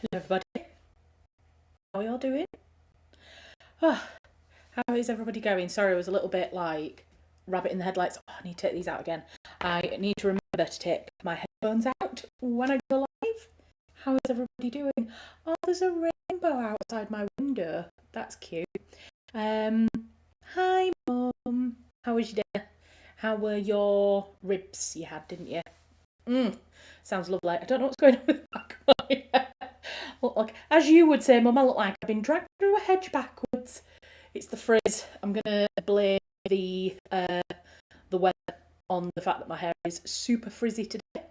Hello everybody, how are you all doing? Oh, how is everybody going? Sorry, I was a little bit like rabbit in the headlights. Oh, I need to take these out again. I need to remember to take my headphones out when I go live. How is everybody doing? Oh, there's a rainbow outside my window. That's cute. Um, Hi Mum. How was your day? How were your ribs you had, didn't you? Sounds lovely. I don't know what's going on with the back of my head. Look, as you would say, Mum, I look like I've been dragged through a hedge backwards. It's the frizz. I'm gonna blame the weather on the fact that my hair is super frizzy today.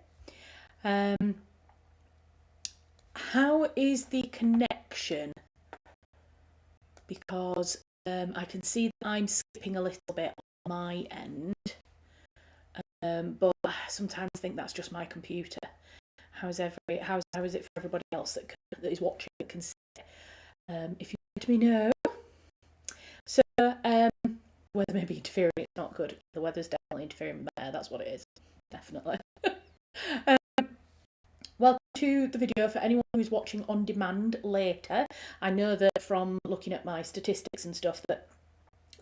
Um, how is the connection? Because I can see that I'm skipping a little bit on my end, but sometimes I think that's just my computer. How is it for everybody else that is watching that can see it? If you let me know. So, weather may be interfering, it's not good. The weather's definitely interfering with my hair, that's what it is. Definitely. Welcome to the video for anyone who's watching on demand later. I know that from looking at my statistics and stuff that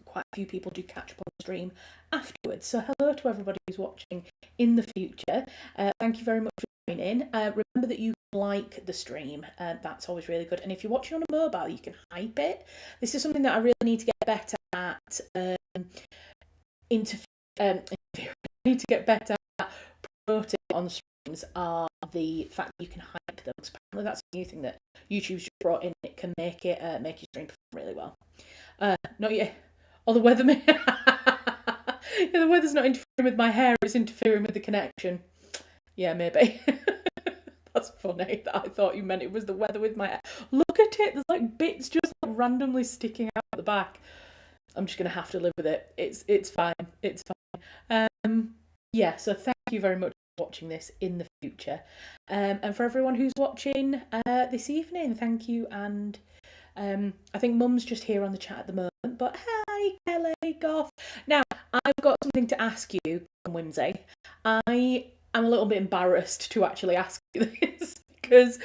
quite a few people do catch up on the stream afterwards. So hello to everybody who's watching in the future. Thank you very much for joining. Remember that you can like the stream. That's always really good. And if you're watching on a mobile, you can hype it. This is something that I really need to get better at. I need to get better at promoting on streams are the fact that you can hype them. Apparently that's a new thing that YouTube's just brought in. It can make your stream perform really well. Not yet. Or the weather may... yeah, the weather's not interfering with my hair, it's interfering with the connection. Yeah, maybe. That's funny that I thought you meant it was the weather with my hair. Look at it, there's like bits just randomly sticking out the back. I'm just going to have to live with it. It's fine. It's fine. Yeah, so thank you very much for watching this in the future. And for everyone who's watching this evening, thank you. And I think Mum's just here on the chat at the moment, but hi, Kelly, Goff. Now, I've got something to ask you, Whimsy. I am a little bit embarrassed to actually ask you this because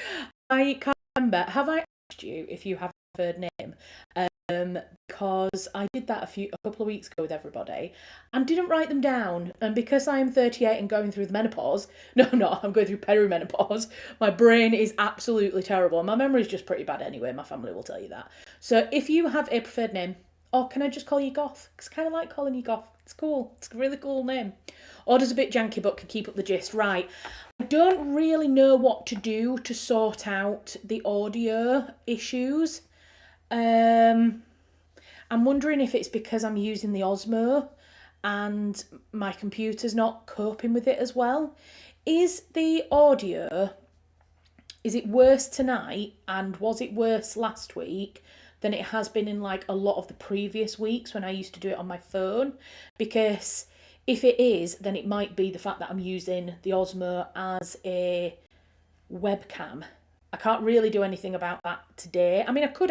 I can't remember. Have I asked you if you have a preferred name? Because I did that a couple of weeks ago with everybody and didn't write them down. And because I am 38 and going through the menopause, I'm going through perimenopause, my brain is absolutely terrible. My memory is just pretty bad anyway, my family will tell you that. So if you have a preferred name, or can I just call you Goth? Because I kind of like calling you Goth. It's cool. It's a really cool name. Or does a bit janky but can keep up the gist. Right. I don't really know what to do to sort out the audio issues. I'm wondering if it's because I'm using the Osmo and my computer's not coping with it as well. Is the audio, is it worse tonight and was it worse last week than it has been in like a lot of the previous weeks when I used to do it on my phone? Because if it is, then it might be the fact that I'm using the Osmo as a webcam. I can't really do anything about that today. I mean, I could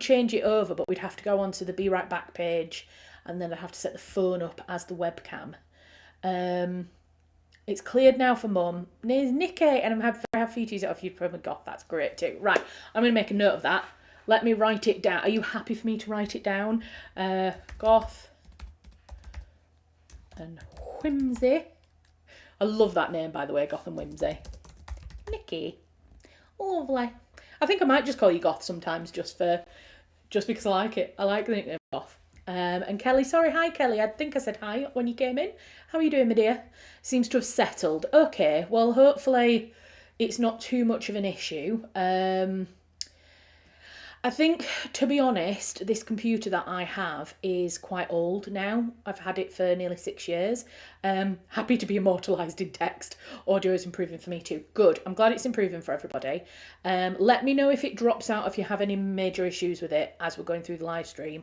change it over, but we'd have to go onto the Be Right Back page and then I'd have to set the phone up as the webcam. It's cleared now for Mum. There's Nikki, and I'm very happy for you to use it off you from Goth. That's great too. Right, I'm going to make a note of that. Let me write it down. Are you happy for me to write it down? Goth and Whimsy. I love that name, by the way, Goth and Whimsy. Nikki. Lovely. I think I might just call you Goth sometimes just because I like it. I like the nickname Goth. And Kelly, sorry, hi Kelly. I think I said hi when you came in. How are you doing, my dear? Seems to have settled. Okay, well, hopefully it's not too much of an issue. I think, to be honest, this computer that I have is quite old now. I've had it for nearly 6 years. Happy to be immortalised in text. Audio is improving for me too. Good. I'm glad it's improving for everybody. Let me know if it drops out, if you have any major issues with it as we're going through the live stream.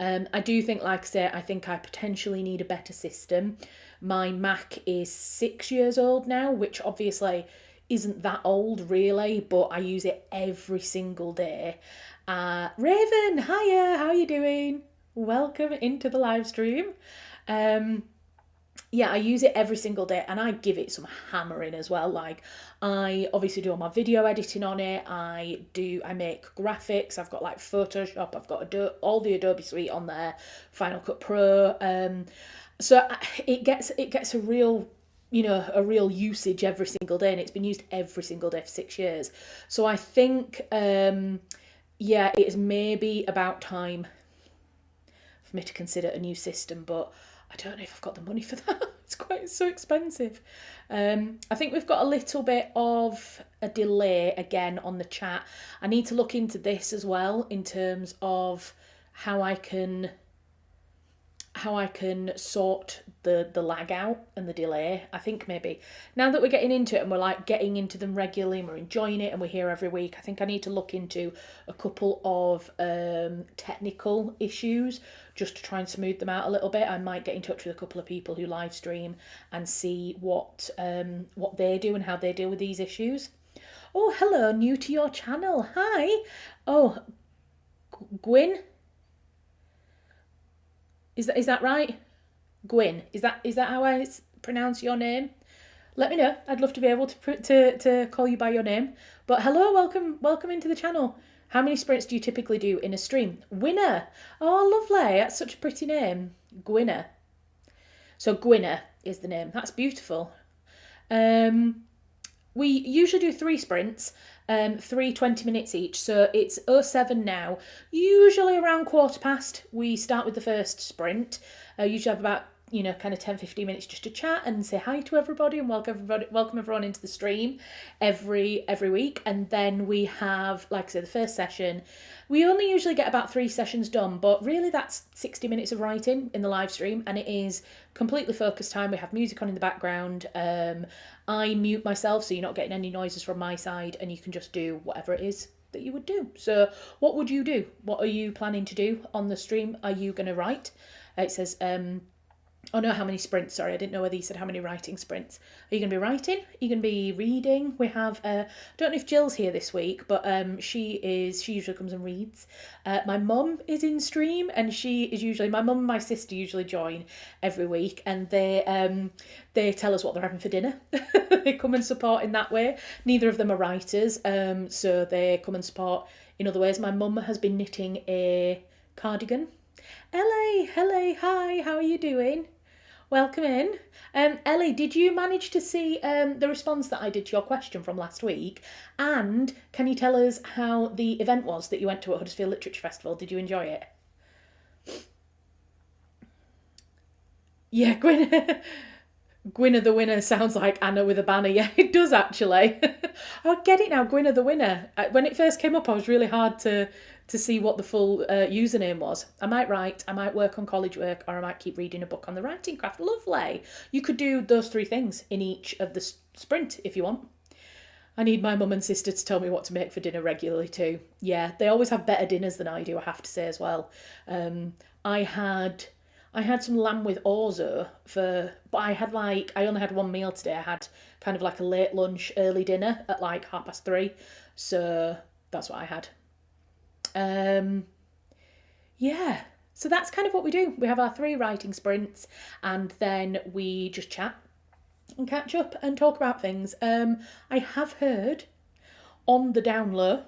I do think, like I say, I think I potentially need a better system. My Mac is 6 years old now, which obviously isn't that old really, but I use it every single day. Raven, hiya, how are you doing? Welcome into the live stream. yeah, I use it every single day, and I give it some hammering as well. Like, I obviously do all my video editing on it. I make graphics. I've got like Photoshop. I've got all the Adobe suite on there, Final Cut Pro. So it gets a real, a real usage every single day, and it's been used every single day for 6 years. So I think, yeah, it is maybe about time for me to consider a new system, but I don't know if I've got the money for that. It's so expensive. I think we've got a little bit of a delay again on the chat. I need to look into this as well in terms of how I can sort the lag out and the delay. I think maybe now that we're getting into it and we're like getting into them regularly and we're enjoying it and we're here every week, I think I need to look into a couple of technical issues just to try and smooth them out a little bit. I might get in touch with a couple of people who live stream and see what they do and how they deal with these issues. Oh, hello, new to your channel. Hi. Oh, Gwyn. Is that right? Gwyn. Is that how I pronounce your name? Let me know. I'd love to be able to call you by your name. But hello, welcome into the channel. How many sprints do you typically do in a stream? Winner. Oh, lovely. That's such a pretty name. Gwynner. So Gwynner is the name. That's beautiful. We usually do 3 sprints, 3 20 minutes each. So it's 07 now. Usually around 15:15, we start with the first sprint. Usually have about, kind of 10-15 minutes just to chat and say hi to everybody and welcome everyone into the stream every week. And then we have, like I said, the first session. We only usually get about 3 sessions done, but really that's 60 minutes of writing in the live stream, and it is completely focused time. We have music on in the background. I mute myself so you're not getting any noises from my side, and you can just do whatever it is that you would do. So what would you do? What are you planning to do on the stream? Are you going to write? It says, oh no, how many sprints? Sorry, I didn't know whether you said how many writing sprints. Are you going to be writing? Are you going to be reading? We have, I don't know if Jill's here this week, but she usually comes and reads. My mum is in stream, and my mum and my sister usually join every week, and they tell us what they're having for dinner. They come and support in that way. Neither of them are writers, so they come and support in other ways. My mum has been knitting a cardigan. Ellie, hi, how are you doing? Welcome in. Ellie, did you manage to see the response that I did to your question from last week? And can you tell us how the event was that you went to at Huddersfield Literature Festival? Did you enjoy it? Yeah, Gwynna the winner sounds like Anna with a banner. Yeah, it does actually. I get it now, Gwynna the winner. When it first came up, I was really hard to see what the full username was. I might write, I might work on college work, or I might keep reading a book on the writing craft. Lovely. You could do those 3 things in each of the sprint if you want. I need my mum and sister to tell me what to make for dinner regularly too. Yeah, they always have better dinners than I do, I have to say as well. I had some lamb with orzo but I only had 1 meal today. I had kind of like a late lunch, early dinner at like 3:30. So that's what I had. Yeah, so that's kind of what we do. We have our 3 writing sprints, and then we just chat and catch up and talk about things. I have heard on the down low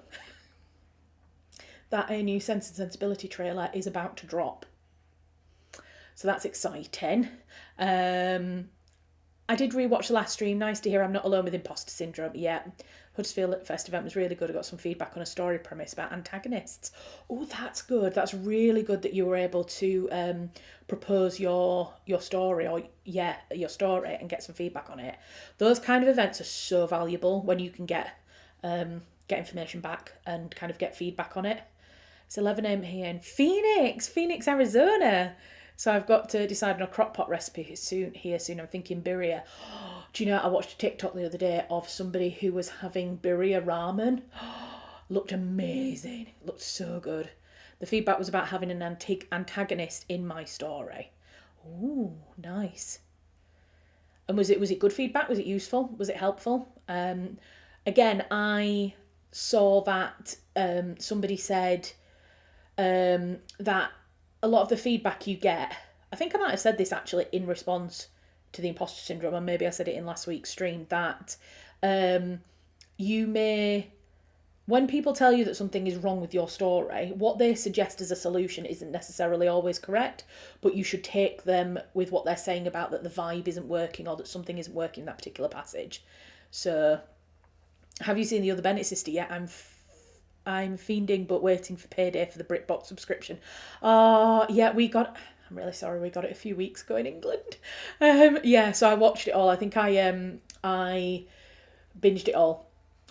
that a new Sense and Sensibility trailer is about to drop. So that's exciting. I did rewatch the last stream. Nice to hear I'm not alone with imposter syndrome. Yeah, Huddersfield Fest event was really good. I got some feedback on a story premise about antagonists. Oh, that's good. That's really good that you were able to propose your story, or your story, and get some feedback on it. Those kind of events are so valuable when you can get information back and kind of get feedback on it. It's 11 a.m. here in Phoenix, Arizona. So I've got to decide on a crock pot recipe soon. I'm thinking birria. Do you know, I watched a TikTok the other day of somebody who was having birria ramen. Looked amazing. It looked so good. The feedback was about having an antagonist in my story. Ooh, nice. And was it good feedback? Was it useful? Was it helpful? Again, I saw that somebody said that a lot of the feedback you get, I think I might have said this actually in response to the imposter syndrome, and maybe I said it in last week's stream, that you may, when people tell you that something is wrong with your story, what they suggest as a solution isn't necessarily always correct, but you should take them with what they're saying about that the vibe isn't working or that something isn't working in that particular passage. So, have you seen The Other Bennett Sister yet? I'm fiending but waiting for payday for the BritBox subscription. Yeah, I'm really sorry, we got it a few weeks ago in England. Yeah, so I watched it all. I think I binged it all.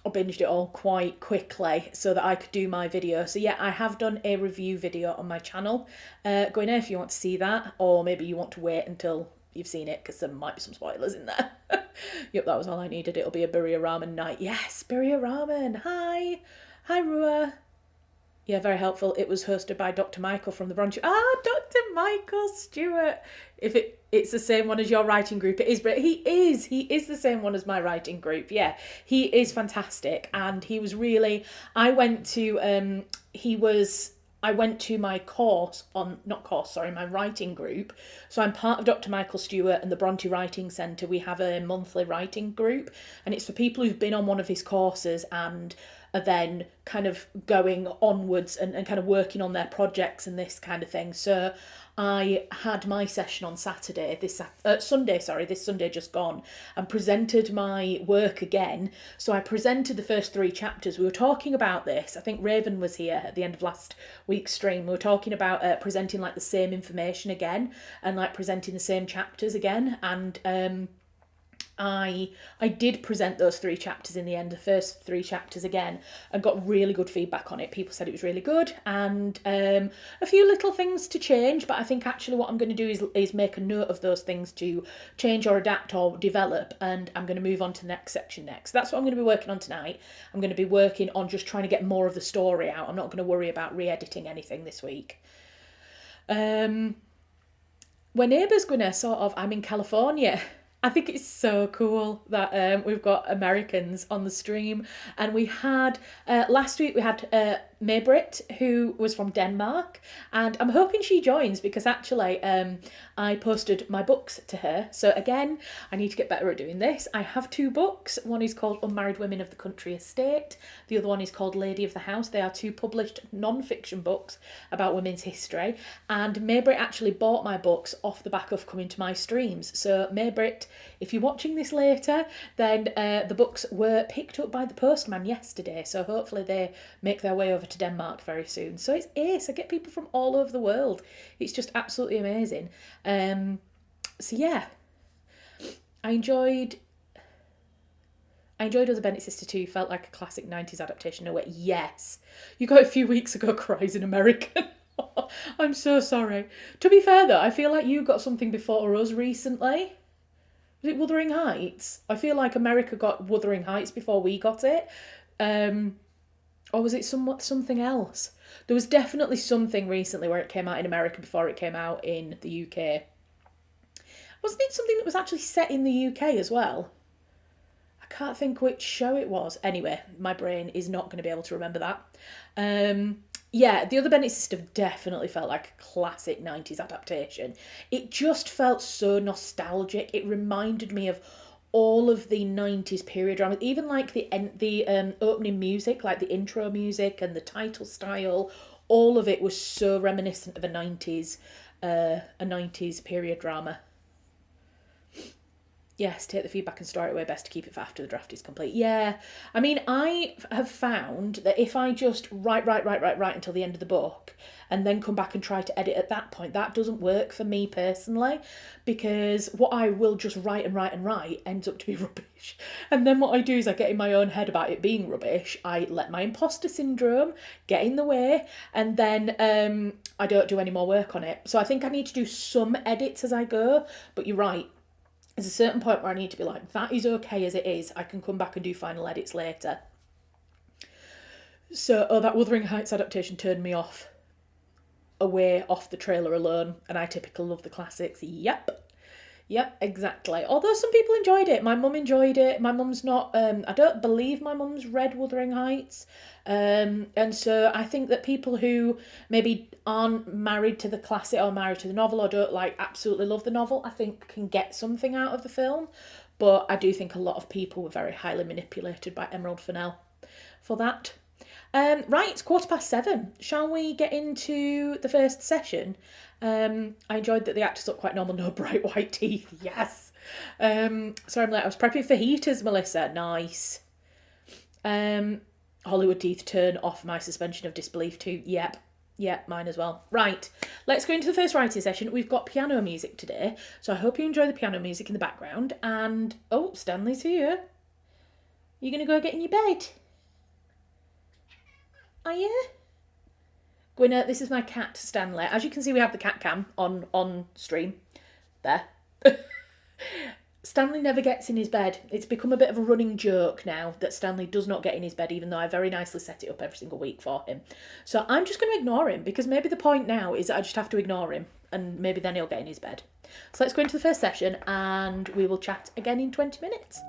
I binged it all quite quickly so that I could do my video. So yeah, I have done a review video on my channel. Go in there if you want to see that, or maybe you want to wait until you've seen it because there might be some spoilers in there. Yep, that was all I needed. It'll be a birria ramen night. Yes, birria ramen. Hi Rua. Yeah, very helpful. It was hosted by Dr. Michael from the Bronx. Dr. Michael Stewart. If it's the same one as your writing group, it is, but he is the same one as my writing group. Yeah, he is fantastic, and he was really. I went to my my writing group. So I'm part of Dr. Michael Stewart and the Bronte Writing Centre. We have a monthly writing group, and it's for people who've been on one of his courses and are then kind of going onwards and kind of working on their projects and this kind of thing. So I had my session on this Sunday just gone, and presented my work again. So I presented the first 3 chapters. We were talking about this. I think Raven was here at the end of last week's stream. We were talking about presenting like the same information again and like presenting the same chapters again. And I did present those 3 chapters in the end, the first 3 chapters again, and got really good feedback on it. People said it was really good, and a few little things to change, but I think actually what I'm going to do is make a note of those things to change or adapt or develop, and I'm going to move on to the next section next. That's what I'm going to be working on tonight. I'm going to be working on just trying to get more of the story out. I'm not going to worry about re-editing anything this week. When neighbours going to I'm in California. I think it's so cool that we've got Americans on the stream, and we had last week we had Maybrit, who was from Denmark, and I'm hoping she joins because actually I posted my books to her. So again, I need to get better at doing this. I have 2 books. One is called Unmarried Women of the Country Estate. The other one is called Lady of the House. They are 2 published non-fiction books about women's history, and Maybrit actually bought my books off the back of coming to my streams. So Maybrit, if you're watching this later, then the books were picked up by the postman yesterday, so hopefully they make their way over to Denmark very soon. So it's ace. I get people from all over the world. It's just absolutely amazing. So yeah, I enjoyed Other Bennett Sister 2. Felt like a classic 90s adaptation. No way. Yes, you got a few weeks ago cries in American. I'm so sorry. To be fair though, I feel like you got something before us recently. Was it Wuthering Heights? I feel like America got Wuthering Heights before we got it. Or was it something else? There was definitely something recently where it came out in America before it came out in the UK. Wasn't it something that was actually set in the UK as well? I can't think which show it was. Anyway, my brain is not going to be able to remember that. Yeah, The Other Bennett Sister definitely felt like a classic 90s adaptation. It just felt so nostalgic. It reminded me of all of the 90s period drama, even like the opening music, like the intro music and the title style. All of it was so reminiscent of a 90s period drama. Yes, take the feedback and store it away. Best to keep it for after the draft is complete. Yeah, I mean, I have found that if I just write until the end of the book and then come back and try to edit at that point, that doesn't work for me personally, because what I will just write ends up to be rubbish. And then what I do is I get in my own head about it being rubbish. I let my imposter syndrome get in the way, and then I don't do any more work on it. So I think I need to do some edits as I go, but you're right. There's a certain point where I need to be like, that is okay as it is. I can come back and do final edits later. So, that Wuthering Heights adaptation turned me off the trailer alone, and I typically love the classics. Yep. Yep, exactly. Although some people enjoyed it. My mum enjoyed it. My mum's not, I don't believe my mum's read Wuthering Heights. And so I think that people who maybe aren't married to the classic or married to the novel or don't like absolutely love the novel, I think can get something out of the film. But I do think a lot of people were very highly manipulated by Emerald Fennell for that. Right, it's 7:15. Shall we get into the first session? I enjoyed that the actors looked quite normal, no bright white teeth. Yes. Sorry, I'm late. I was prepping for heaters, Melissa. Nice. Hollywood teeth turn off my suspension of disbelief too. Yep. Yep, mine as well. Right, let's go into the first writing session. We've got piano music today, so I hope you enjoy the piano music in the background. And, oh, Stanley's here. You going to go get in your bed? Are you? Gwyneth, this is my cat, Stanley. As you can see, we have the cat cam on stream. There. Stanley never gets in his bed. It's become a bit of a running joke now that Stanley does not get in his bed, even though I very nicely set it up every single week for him. So I'm just going to ignore him, because maybe the point now is that I just have to ignore him, and maybe then he'll get in his bed. So let's go into the first session, and we will chat again in 20 minutes.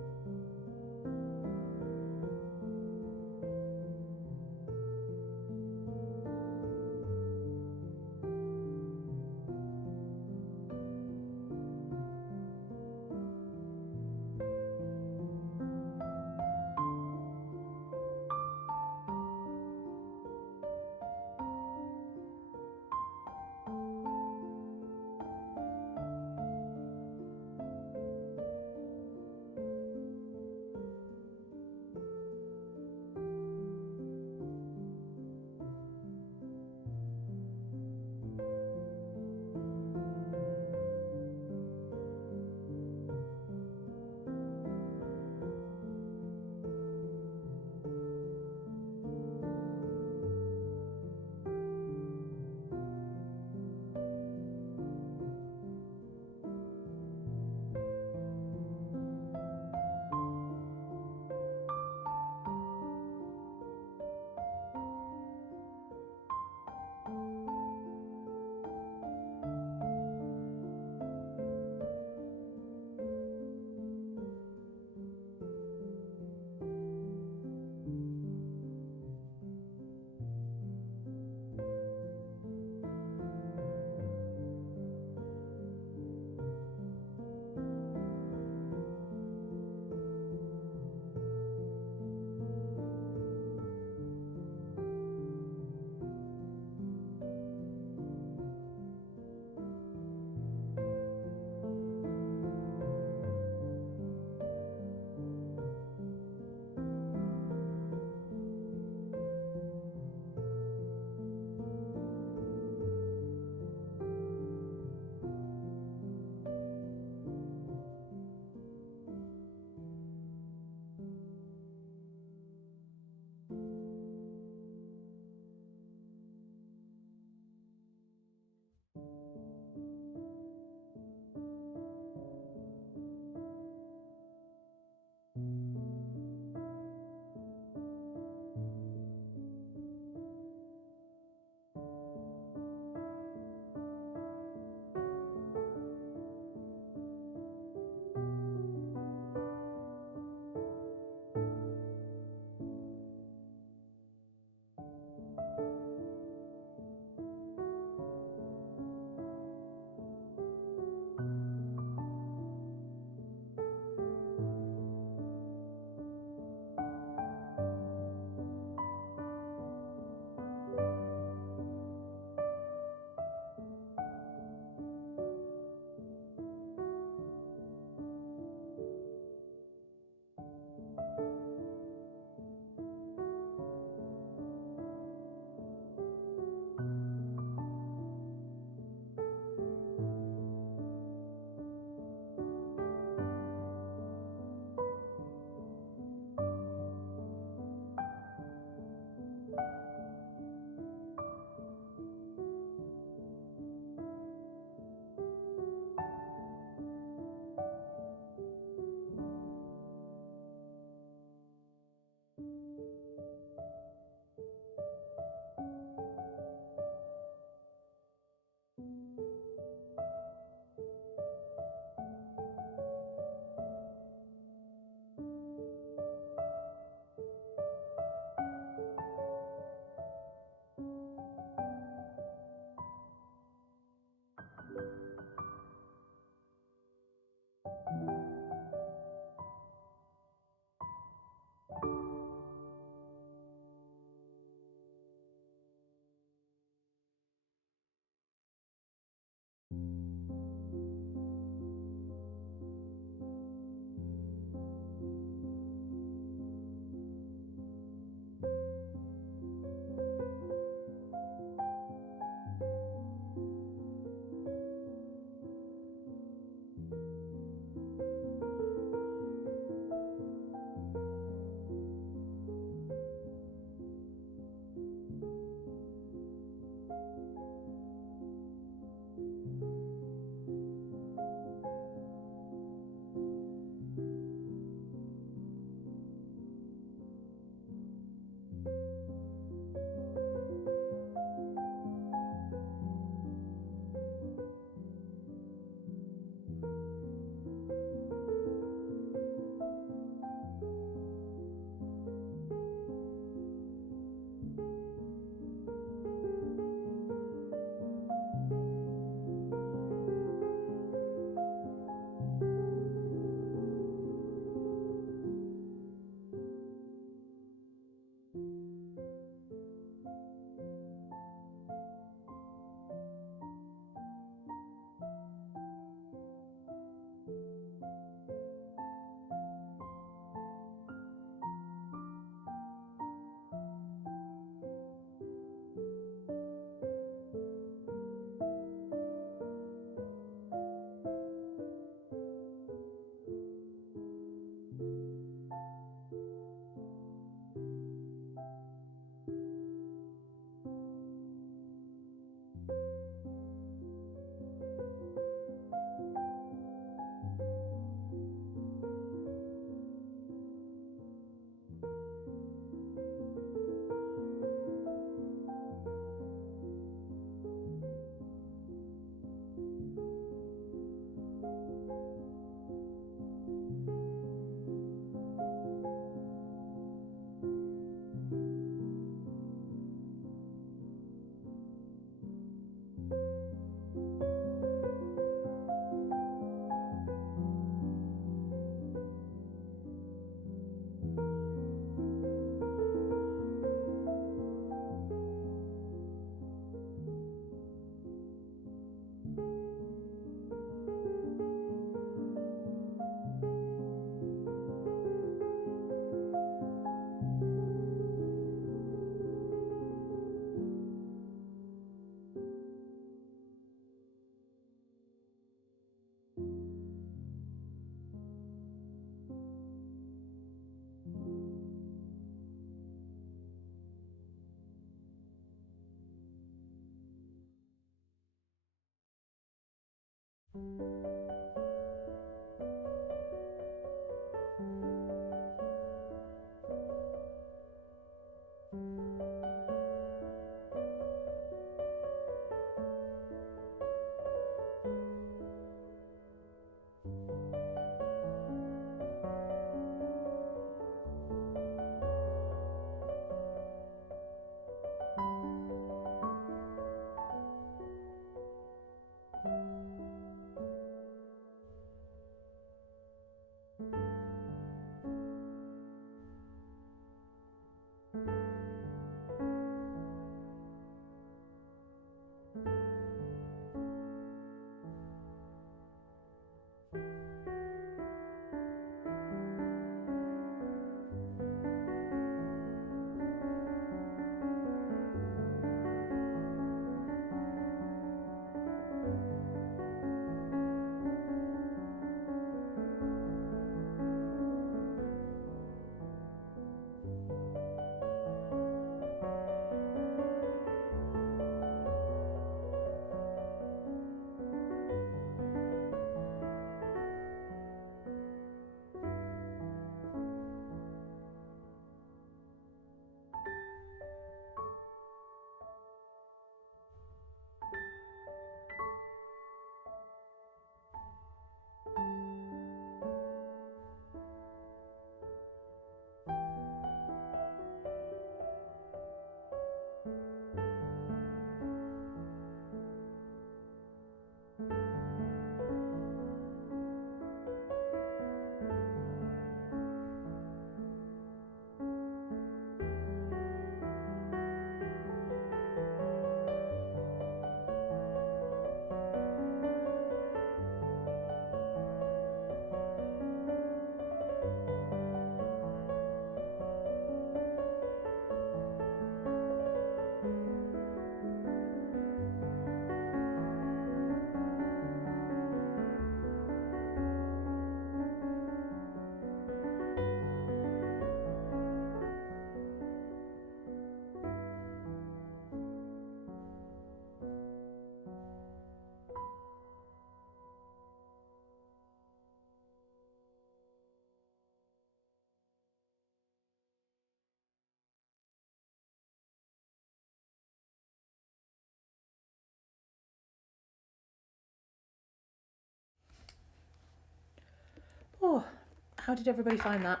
How did everybody find that?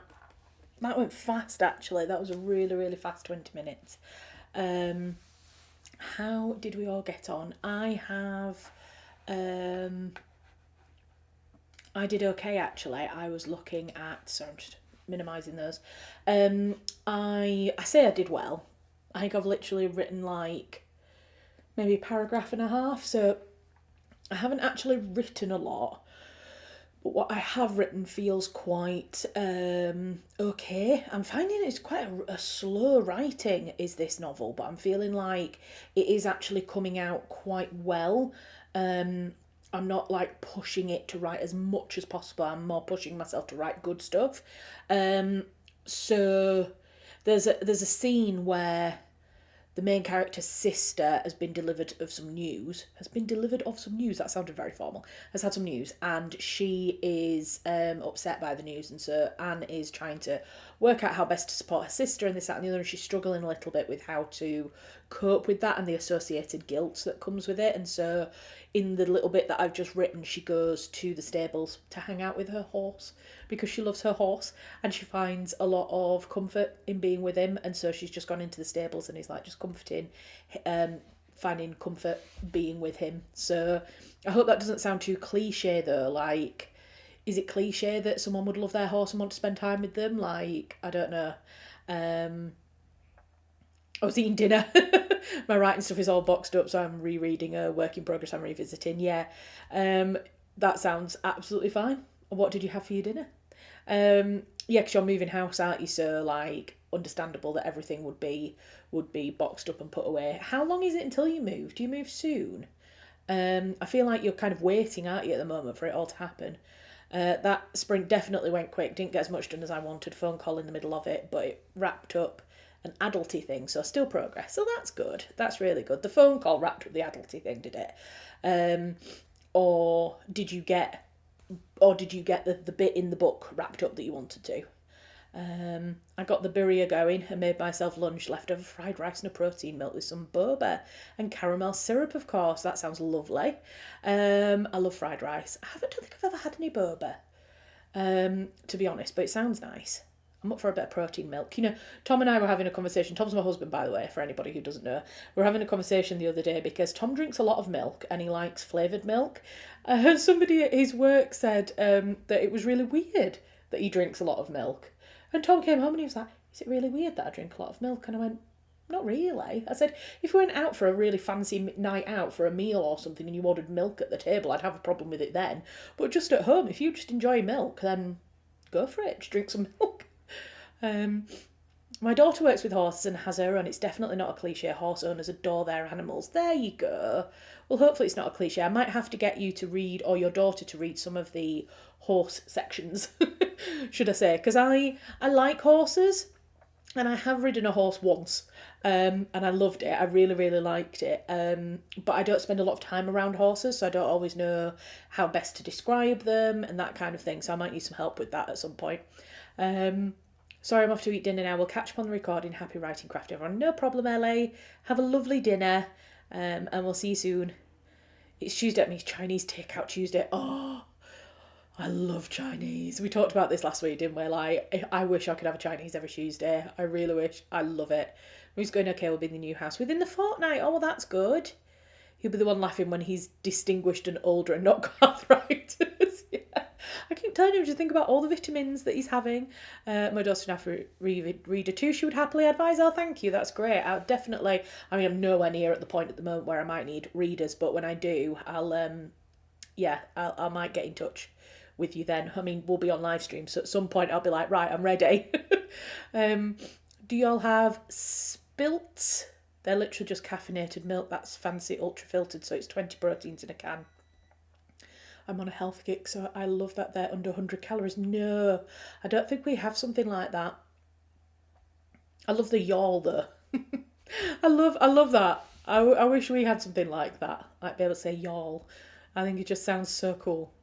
That went fast, actually. That was a really, really fast 20 minutes. How did we all get on? I did okay, actually. I was looking at... Sorry, I'm just minimising those. I say I did well. I think I've literally written like maybe a paragraph and a half, so I haven't actually written a lot. But what I have written feels quite okay. I'm finding it's quite a slow writing, is this novel, but I'm feeling like it is actually coming out quite well. I'm not like pushing it to write as much as possible. I'm more pushing myself to write good stuff. So there's a scene where the main character's sister has been delivered of some news. That sounded very formal. Has had some news, and she is upset by the news, and so Anne is trying to work out how best to support her sister and this, that and the other, and she's struggling a little bit with how to cope with that and the associated guilt that comes with it. And so in the little bit that I've just written, she goes to the stables to hang out with her horse because she loves her horse, and she finds a lot of comfort in being with him. And so she's just gone into the stables and he's like just comforting, finding comfort being with him. So I hope that doesn't sound too cliche though. Like, is it cliche that someone would love their horse and want to spend time with them? Like, I don't know. I was eating dinner. My writing stuff is all boxed up, so I'm rereading a work in progress I'm revisiting. Yeah, that sounds absolutely fine. What did you have for your dinner? Yeah, because you're moving house, aren't you? So, like, understandable that everything would be boxed up and put away. How long is it until you move? Do you move soon? I feel like you're kind of waiting, aren't you, at the moment for it all to happen. That sprint definitely went quick. Didn't get as much done as I wanted. Phone call in the middle of it, but it wrapped up an adulty thing, so still progress. So that's good. That's really good. The phone call wrapped up the adulty thing, did it? Or did you get the bit in the book wrapped up that you wanted to? I got the birria going and made myself lunch, leftover fried rice and a protein milk with some boba and caramel syrup, of course. That sounds lovely. I love fried rice. I don't think I've ever had any boba, to be honest, but it sounds nice. I'm up for a bit of protein milk. You know, Tom and I were having a conversation. Tom's my husband, by the way, for anybody who doesn't know. We were having a conversation the other day because Tom drinks a lot of milk and he likes flavoured milk. Somebody at his work said that it was really weird that he drinks a lot of milk. And Tom came home and he was like, is it really weird that I drink a lot of milk? And I went, not really. I said, if we went out for a really fancy night out for a meal or something and you ordered milk at the table, I'd have a problem with it then. But just at home, if you just enjoy milk, then go for it. Just drink some milk. My daughter works with horses and has her own. It's definitely not a cliche. Horse owners adore their animals. There you go. Well, hopefully it's not a cliche. I might have to get you to read, or your daughter to read, some of the horse sections, should I say, because I like horses, and I have ridden a horse once, and I loved it. I really, really liked it. But I don't spend a lot of time around horses, so I don't always know how best to describe them and that kind of thing. So I might need some help with that at some point. Sorry, I'm off to eat dinner now. We'll catch up on the recording. Happy writing craft, everyone. No problem, LA. Have a lovely dinner, and we'll see you soon. It's Tuesday. It means Chinese takeout Tuesday. Oh, I love Chinese. We talked about this last week, didn't we? Like, I wish I could have a Chinese every Tuesday. I really wish. I love it. He's going, okay, we'll be in the new house within the fortnight. Oh, well, that's good. He'll be the one laughing when he's distinguished and older and not got arthritis. Yeah. I keep telling him to think about all the vitamins that he's having. My daughter now for reader too. She would happily advise. Oh, thank you. That's great. I'm nowhere near at the point at the moment where I might need readers, but when I do, I might get in touch with you then. I mean, we'll be on Livestream, so at some point I'll be like, right, I'm ready. Do y'all have spilts? They're literally just caffeinated milk. That's fancy ultra filtered, so it's 20 proteins in a can. I'm on a health kick, so I love that they're under 100 calories. No, I don't think we have something like that. I love the yawl though. I love that. I wish we had something like that. Like be able to say yawl. I think it just sounds so cool.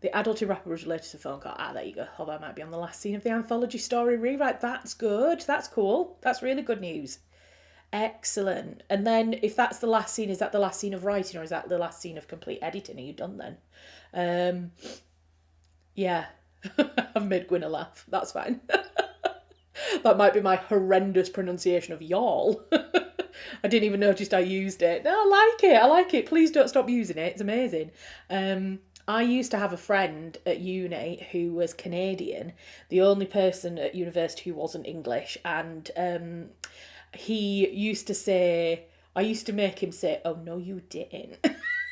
The adulty wrapper was related to the phone call. There you go. Although I might be on the last scene of the anthology story rewrite. That's good. That's cool. That's really good news. Excellent. And then if that's the last scene, is that the last scene of writing or is that the last scene of complete editing? Are you done then? Yeah. I've made Gwynna laugh. That's fine. That might be my horrendous pronunciation of y'all. I didn't even notice I used it. No, I like it. I like it. Please don't stop using it. It's amazing. I used to have a friend at uni who was Canadian, the only person at university who wasn't English, and he used to say, I used to make him say, "Oh no, you didn't."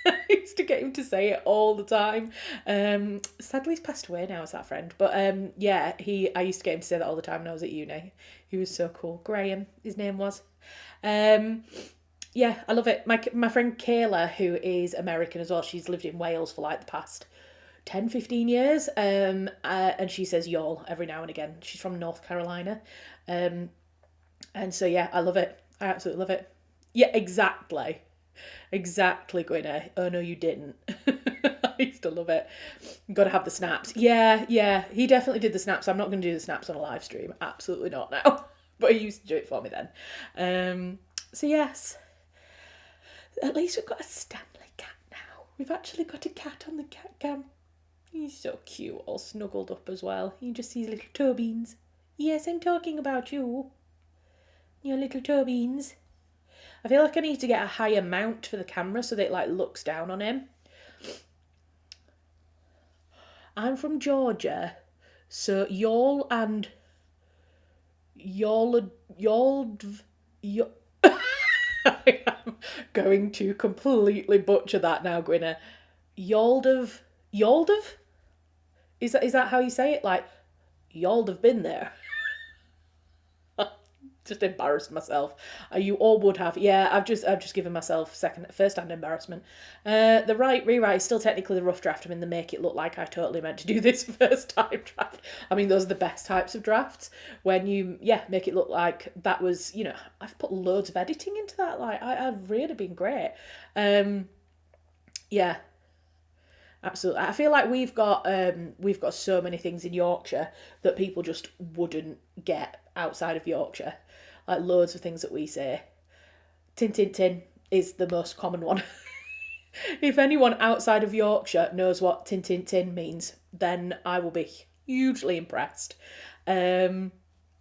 I used to get him to say it all the time. Sadly, he's passed away now, as that friend. But yeah, I used to get him to say that all the time when I was at uni. He was so cool. Graham, his name was. Yeah, I love it. My friend Kayla, who is American as well, she's lived in Wales for like the past 10, 15 years. And she says y'all every now and again. She's from North Carolina. And so, yeah, I love it. I absolutely love it. Yeah, exactly. Exactly, Gwynna. Oh, no, you didn't. I used to love it. Got to have the snaps. Yeah. He definitely did the snaps. I'm not going to do the snaps on a live stream. Absolutely not now. But he used to do it for me then. So, yes. At least we've got a Stanley cat now. We've actually got a cat on the cat cam. He's so cute, all snuggled up as well. You just see his little toe beans. Yes, I'm talking about you. Your little toe beans. I feel like I need to get a higher mount for the camera so that it like looks down on him. I'm from Georgia, so y'all and y'all I am going to completely butcher that now, Gwynna. Yaldov? Is that how you say it? Like, y'all have been there. Just embarrassed myself. You all would have. Yeah, I've just given myself first-hand embarrassment. The rewrite is still technically the rough draft. I mean, they make it look like I totally meant to do this first-time draft. I mean, those are the best types of drafts when you, make it look like that was, I've put loads of editing into that. Like, I've really been great. Yeah. Absolutely. I feel like we've got so many things in Yorkshire that people just wouldn't get outside of Yorkshire. Like loads of things that we say. Tin tin tin is the most common one. If anyone outside of Yorkshire knows what tin tin tin means, then I will be hugely impressed. Any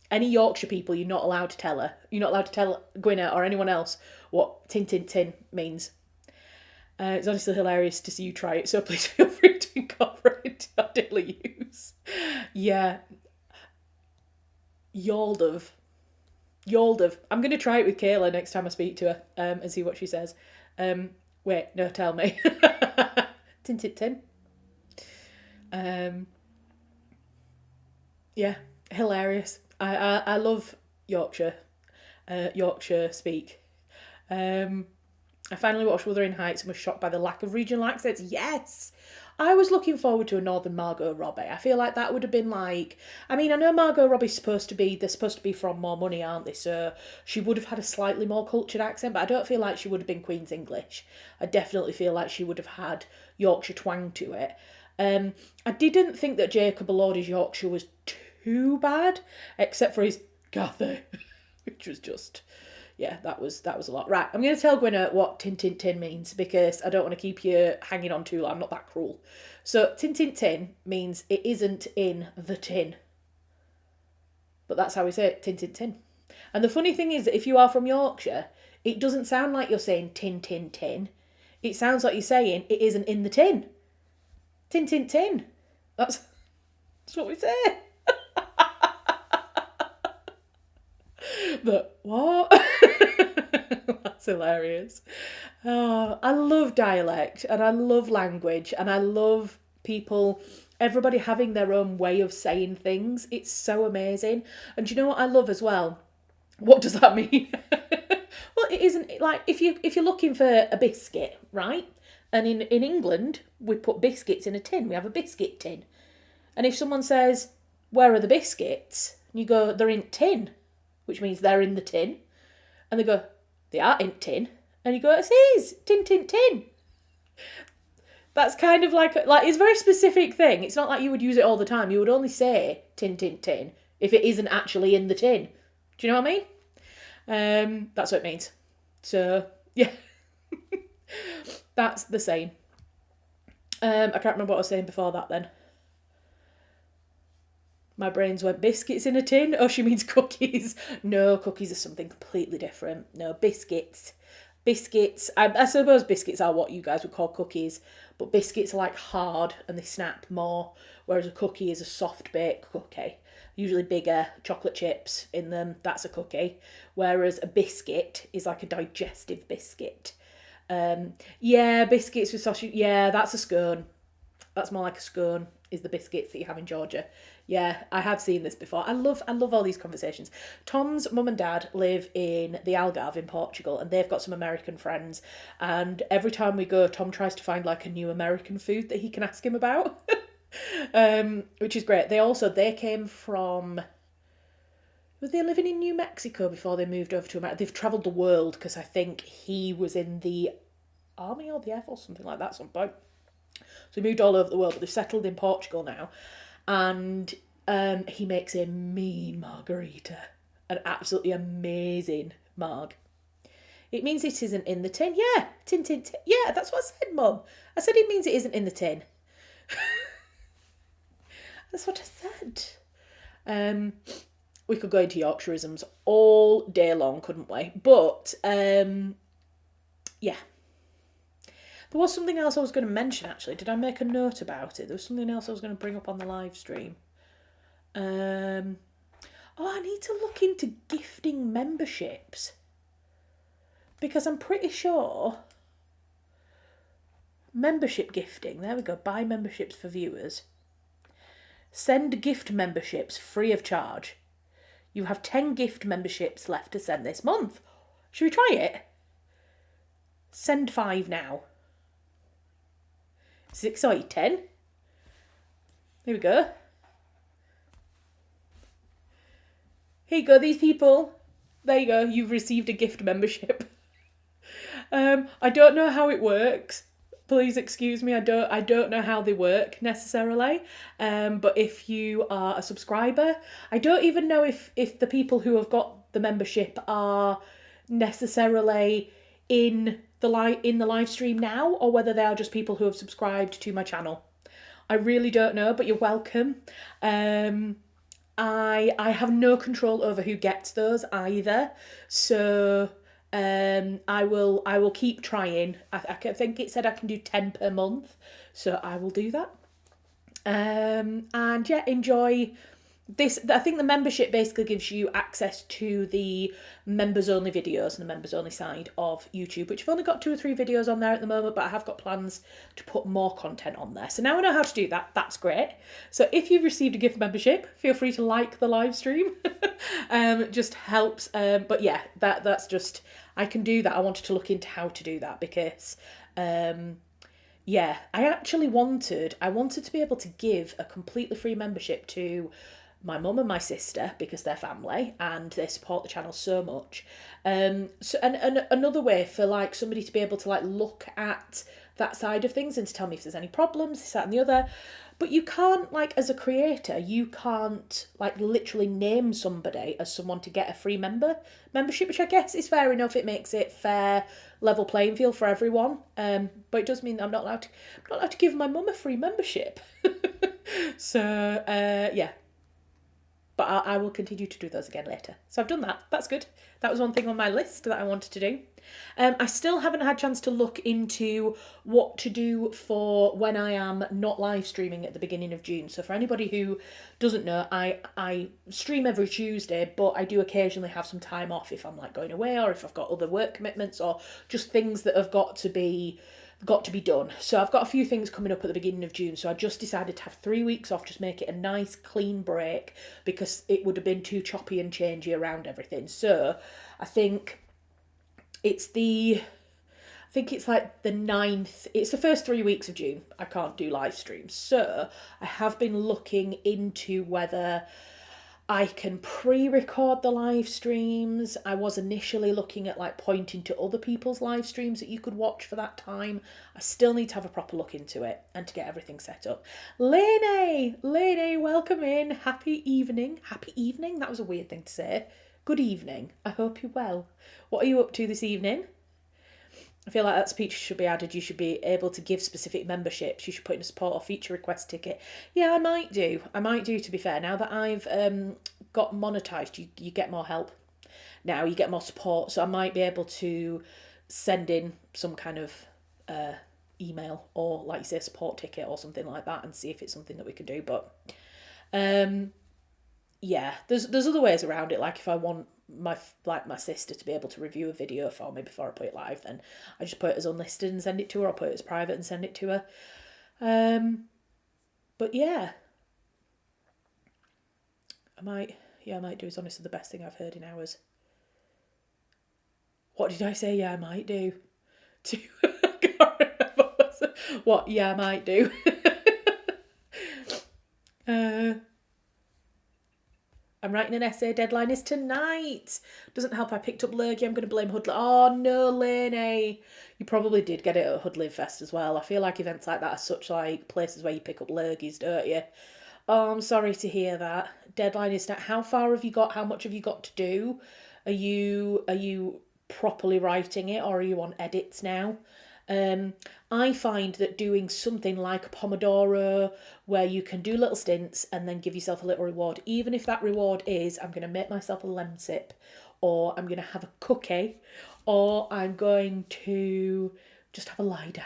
Yorkshire people, you're not allowed to tell her. You're not allowed to tell Gwynna or anyone else what tin tin tin means. It's honestly hilarious to see you try it, so please feel free to incorporate it into your daily use. Yeah. Yaldov. I'm going to try it with Kayla next time I speak to her and see what she says. Wait, no, tell me. Tin tin tin. Yeah, hilarious. I love Yorkshire. Yorkshire speak. I finally watched Wuthering Heights and was shocked by the lack of regional accents. Yes! I was looking forward to a Northern Margot Robbie. I feel like that would have been like... I mean, I know Margot Robbie's supposed to be from More Money, aren't they? So she would have had a slightly more cultured accent, but I don't feel like she would have been Queen's English. I definitely feel like she would have had Yorkshire twang to it. I didn't think that Jacob Elordi's Yorkshire was too bad, except for his Gather, which was just... Yeah, that was a lot. Right, I'm going to tell Gwynna what tin tin tin means because I don't want to keep you hanging on too long. I'm not that cruel. So tin tin tin means it isn't in the tin. But that's how we say it, tin tin tin. And the funny thing is that if you are from Yorkshire, it doesn't sound like you're saying tin tin tin. It sounds like you're saying it isn't in the tin. Tin tin tin. That's what we say. But what? That's hilarious. Oh, I love dialect and I love language and I love people, everybody having their own way of saying things. It's so amazing. And do you know what I love as well? What does that mean? Well, it isn't like if you're looking for a biscuit, right? And in England, we put biscuits in a tin. We have a biscuit tin. And if someone says, "Where are the biscuits?" and you go, "They're in tin," which means they're in the tin. And they go, "They are in tin." And you go, "It is tin, tin, tin." That's kind of like it's a very specific thing. It's not like you would use it all the time. You would only say tin, tin, tin if it isn't actually in the tin. Do you know what I mean? That's what it means. So, yeah. That's the saying. I can't remember what I was saying before that then. My brains went, biscuits in a tin? Oh, she means cookies. No, cookies are something completely different. No, biscuits. Biscuits, I suppose biscuits are what you guys would call cookies, but biscuits are like hard and they snap more, whereas a cookie is a soft baked cookie. Usually bigger, chocolate chips in them, that's a cookie. Whereas a biscuit is like a digestive biscuit. Yeah, biscuits with sausage, yeah, that's a scone. That's more like a scone, is the biscuits that you have in Georgia. Yeah, I have seen this before. I love all these conversations. Tom's mum and dad live in the Algarve in Portugal, and they've got some American friends. And every time we go, Tom tries to find like a new American food that he can ask him about, which is great. They came from. Were they living in New Mexico before they moved over to America? They've travelled the world because I think he was in the army or the air force, something like that, at some point. So he moved all over the world, but they've settled in Portugal now. And he makes a mean margarita. An absolutely amazing marg. It means it isn't in the tin. Yeah, tin. Yeah, that's what I said, Mum. I said it means it isn't in the tin. That's what I said. We could go into Yorkshireisms all day long, couldn't we? But, yeah. There was something else I was going to mention, actually. Did I make a note about it? There was something else I was going to bring up on the live stream. I need to look into gifting memberships. Because I'm pretty sure... Membership gifting. There we go. Buy memberships for viewers. Send gift memberships free of charge. You have 10 gift memberships left to send this month. Should we try it? Send 5 now. It's exciting. Here we go. Here you go, these people. There you go, you've received a gift membership. I don't know how it works. Please excuse me, I don't know how they work necessarily. But if you are a subscriber, I don't even know if the people who have got the membership are necessarily in the live stream now, or whether they are just people who have subscribed to my channel. I really don't know, but you're welcome. I have no control over who gets those either, so I will keep trying. I think it said I can do 10 per month, so I will do that. And yeah, enjoy this. I think the membership basically gives you access to the members only videos and the members only side of YouTube, which I've only got 2 or 3 videos on there at the moment, but I have got plans to put more content on there. So now I know how to do that. That's great. So if you've received a gift membership, feel free to like the live stream. Just helps. But yeah, that's just, I can do that. I wanted to look into how to do that because yeah, I wanted to be able to give a completely free membership to my mum and my sister because they're family and they support the channel so much. So and another way for like somebody to be able to like look at that side of things and to tell me if there's any problems, this, that and the other. But you can't, like, as a creator, you can't like literally name somebody as someone to get a free membership, which I guess is fair enough. It makes it fair, level playing field for everyone. But it does mean that I'm not allowed to give my mum a free membership. So yeah. But I will continue to do those again later. So I've done that. That's good. That was one thing on my list that I wanted to do. I still haven't had a chance to look into what to do for when I am not live streaming at the beginning of June. So for anybody who doesn't know, I stream every Tuesday, but I do occasionally have some time off if I'm like going away or if I've got other work commitments or just things that have got to be done. So I've got a few things coming up at the beginning of June, so I just decided to have 3 weeks off, just make it a nice clean break because it would have been too choppy and changey around everything. So I think it's like the 9th, it's the first 3 weeks of June I can't do live streams. So I have been looking into whether I can pre-record the live streams. I was initially looking at like pointing to other people's live streams that you could watch for that time. I still need to have a proper look into it and to get everything set up. Lene, welcome in. Happy evening. Happy evening? That was a weird thing to say. Good evening. I hope you're well. What are you up to this evening? I feel like that feature should be added. You should be able to give specific memberships. You should put in a support or feature request ticket. Yeah, I might do. I might do, to be fair. Now that I've got monetized, you get more help. Now you get more support. So I might be able to send in some kind of email or, like you say, support ticket or something like that and see if it's something that we can do. But yeah, there's other ways around it. Like if I want my sister to be able to review a video for me before I put it live, then I just put it as unlisted and send it to her, or put it as private and send it to her. But yeah, I might do is honestly the best thing I've heard in hours. What did I say? Yeah, I might do. I can't remember. What? Yeah, I might do. I'm writing an essay. Deadline is tonight. Doesn't help I picked up Lurgy. I'm going to blame Hoodlive. Oh no, Lainey. You probably did get it at Hoodlive Fest as well. I feel like events like that are such like places where you pick up Lurgies, don't you? Oh, I'm sorry to hear that. Deadline is now. How far have you got? How much have you got to do? Are you properly writing it, or are you on edits now? I find that doing something like a Pomodoro, where you can do little stints and then give yourself a little reward, even if that reward is I'm going to make myself a lemon sip, or I'm going to have a cookie, or I'm going to just have a lie down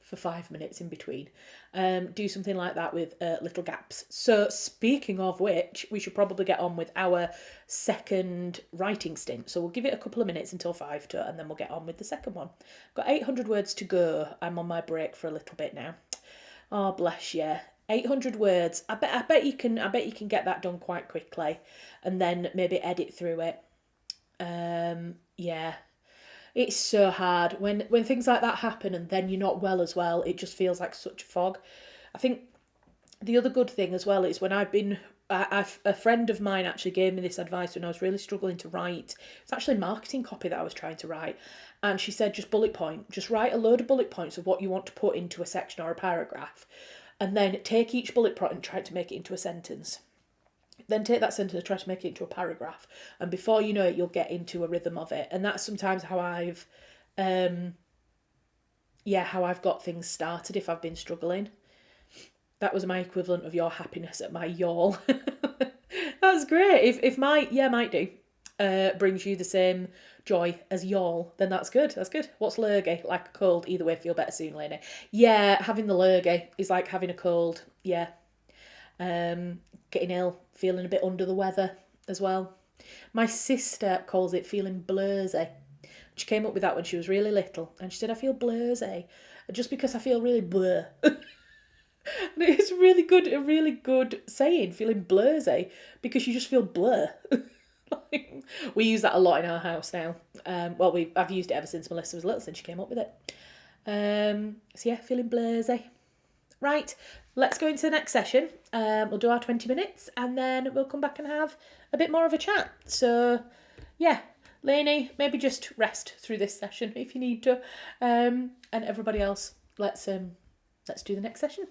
for 5 minutes in between. Do something like that with little gaps. So speaking of which, we should probably get on with our second writing stint. So we'll give it a couple of minutes until 5 to, and then we'll get on with the second one. Got 800 words to go. I'm on my break for a little bit now. Oh, bless you. 800 words. I bet you can get that done quite quickly, and then maybe edit through it. Yeah. It's so hard when things like that happen and then you're not well as well. It just feels like such a fog. I think the other good thing as well is when a friend of mine actually gave me this advice when I was really struggling to write. It's actually marketing copy that I was trying to write. And she said, just write a load of bullet points of what you want to put into a section or a paragraph. And then take each bullet point and try to make it into a sentence. Then take that sentence and try to make it into a paragraph. And before you know it, you'll get into a rhythm of it. And that's sometimes how I've got things started if I've been struggling. That was my equivalent of your happiness at my yawl. That's great. If my might do brings you the same joy as yawl, then that's good. That's good. What's lurgy? Like a cold. Either way, feel better soon, Lainey. Yeah, having the lurgy is like having a cold. Yeah. Getting ill, feeling a bit under the weather as well. My sister calls it feeling blursy. She came up with that when she was really little, and she said, I feel blursy, just because I feel really blur. And it's a really good saying, feeling blursy, because you just feel blur. Like, we use that a lot in our house now. I've used it ever since Melissa was little, since she came up with it. So yeah, feeling blursy. Right, let's go into the next session. We'll do our 20 minutes and then we'll come back and have a bit more of a chat. So, yeah, Lainey, maybe just rest through this session if you need to. And everybody else, let's do the next session.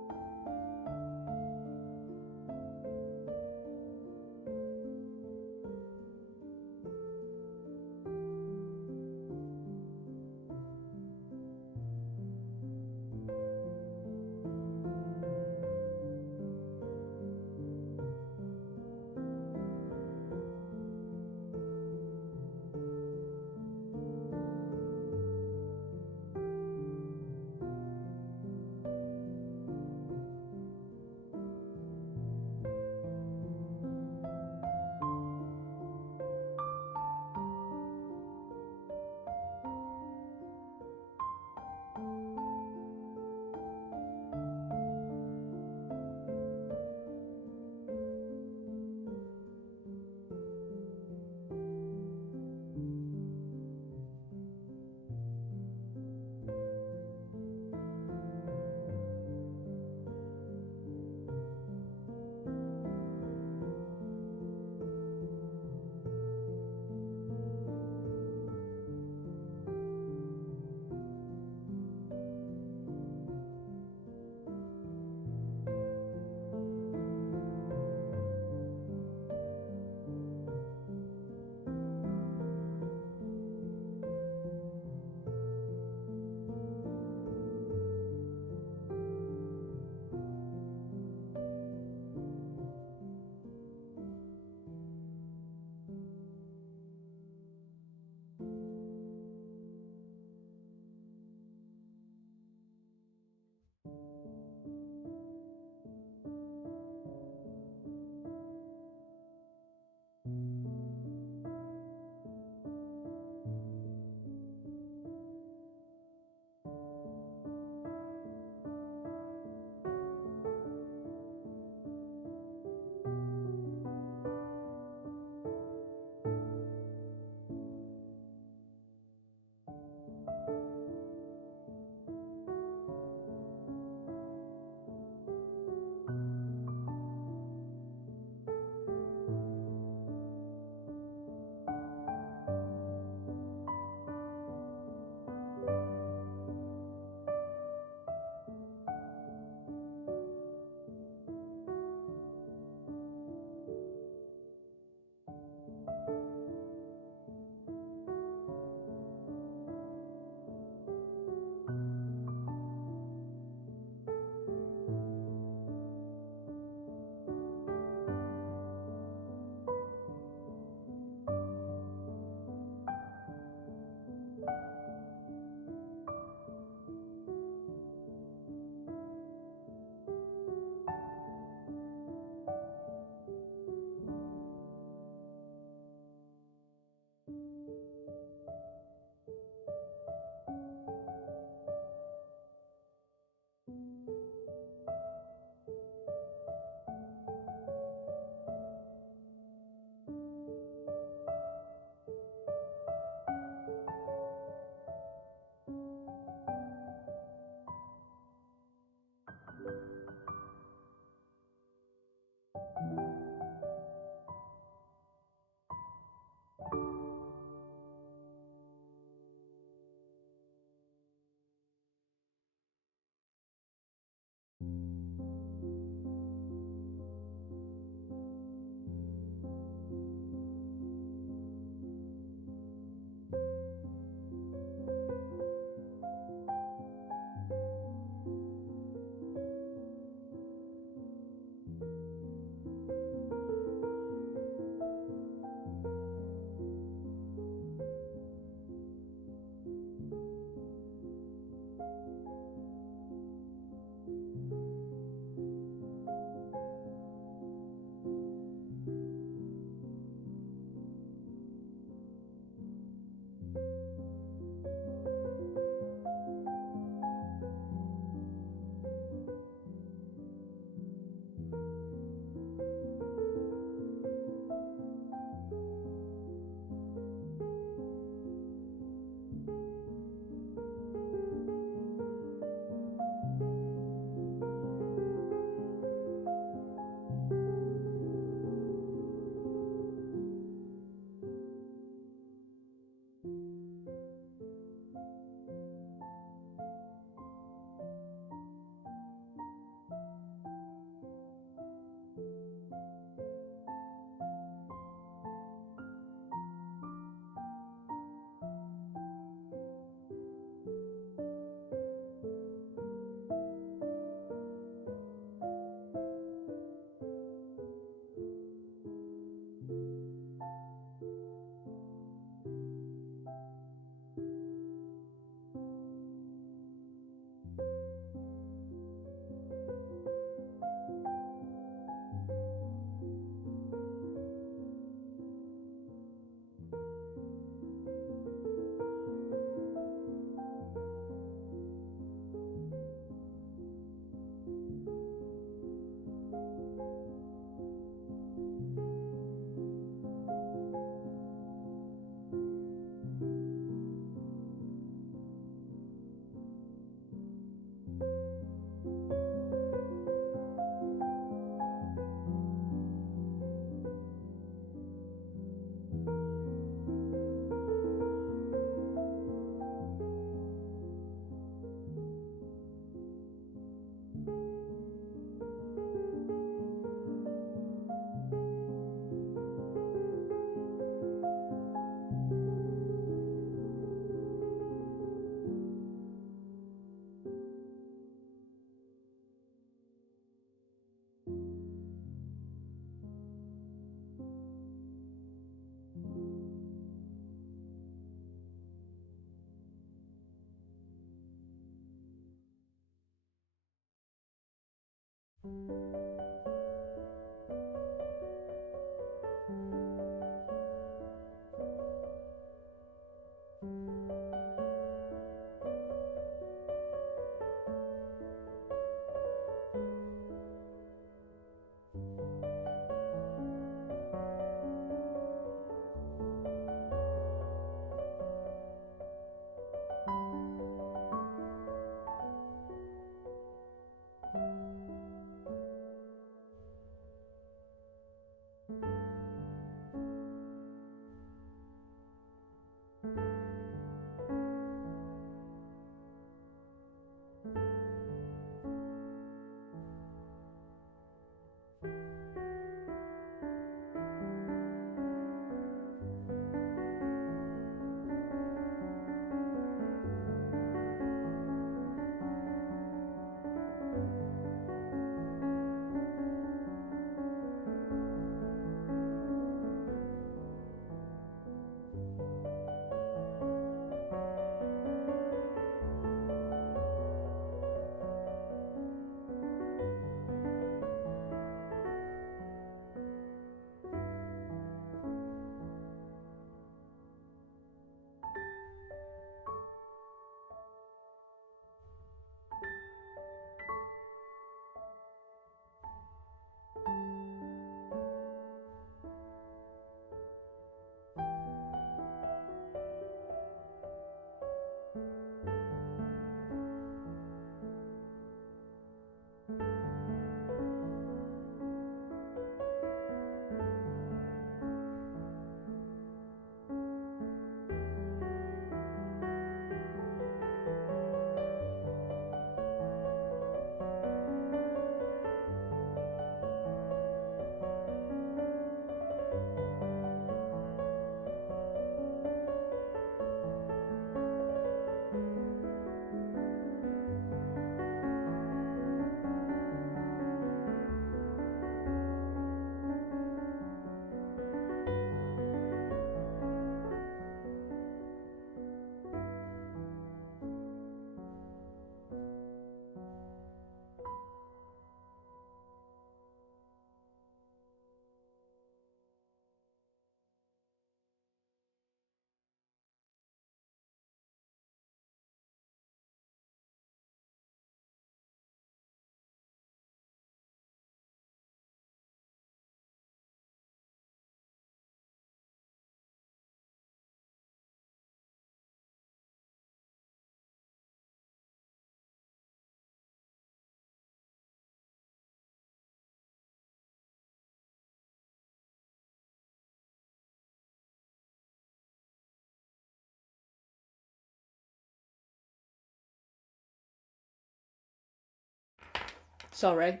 Sorry.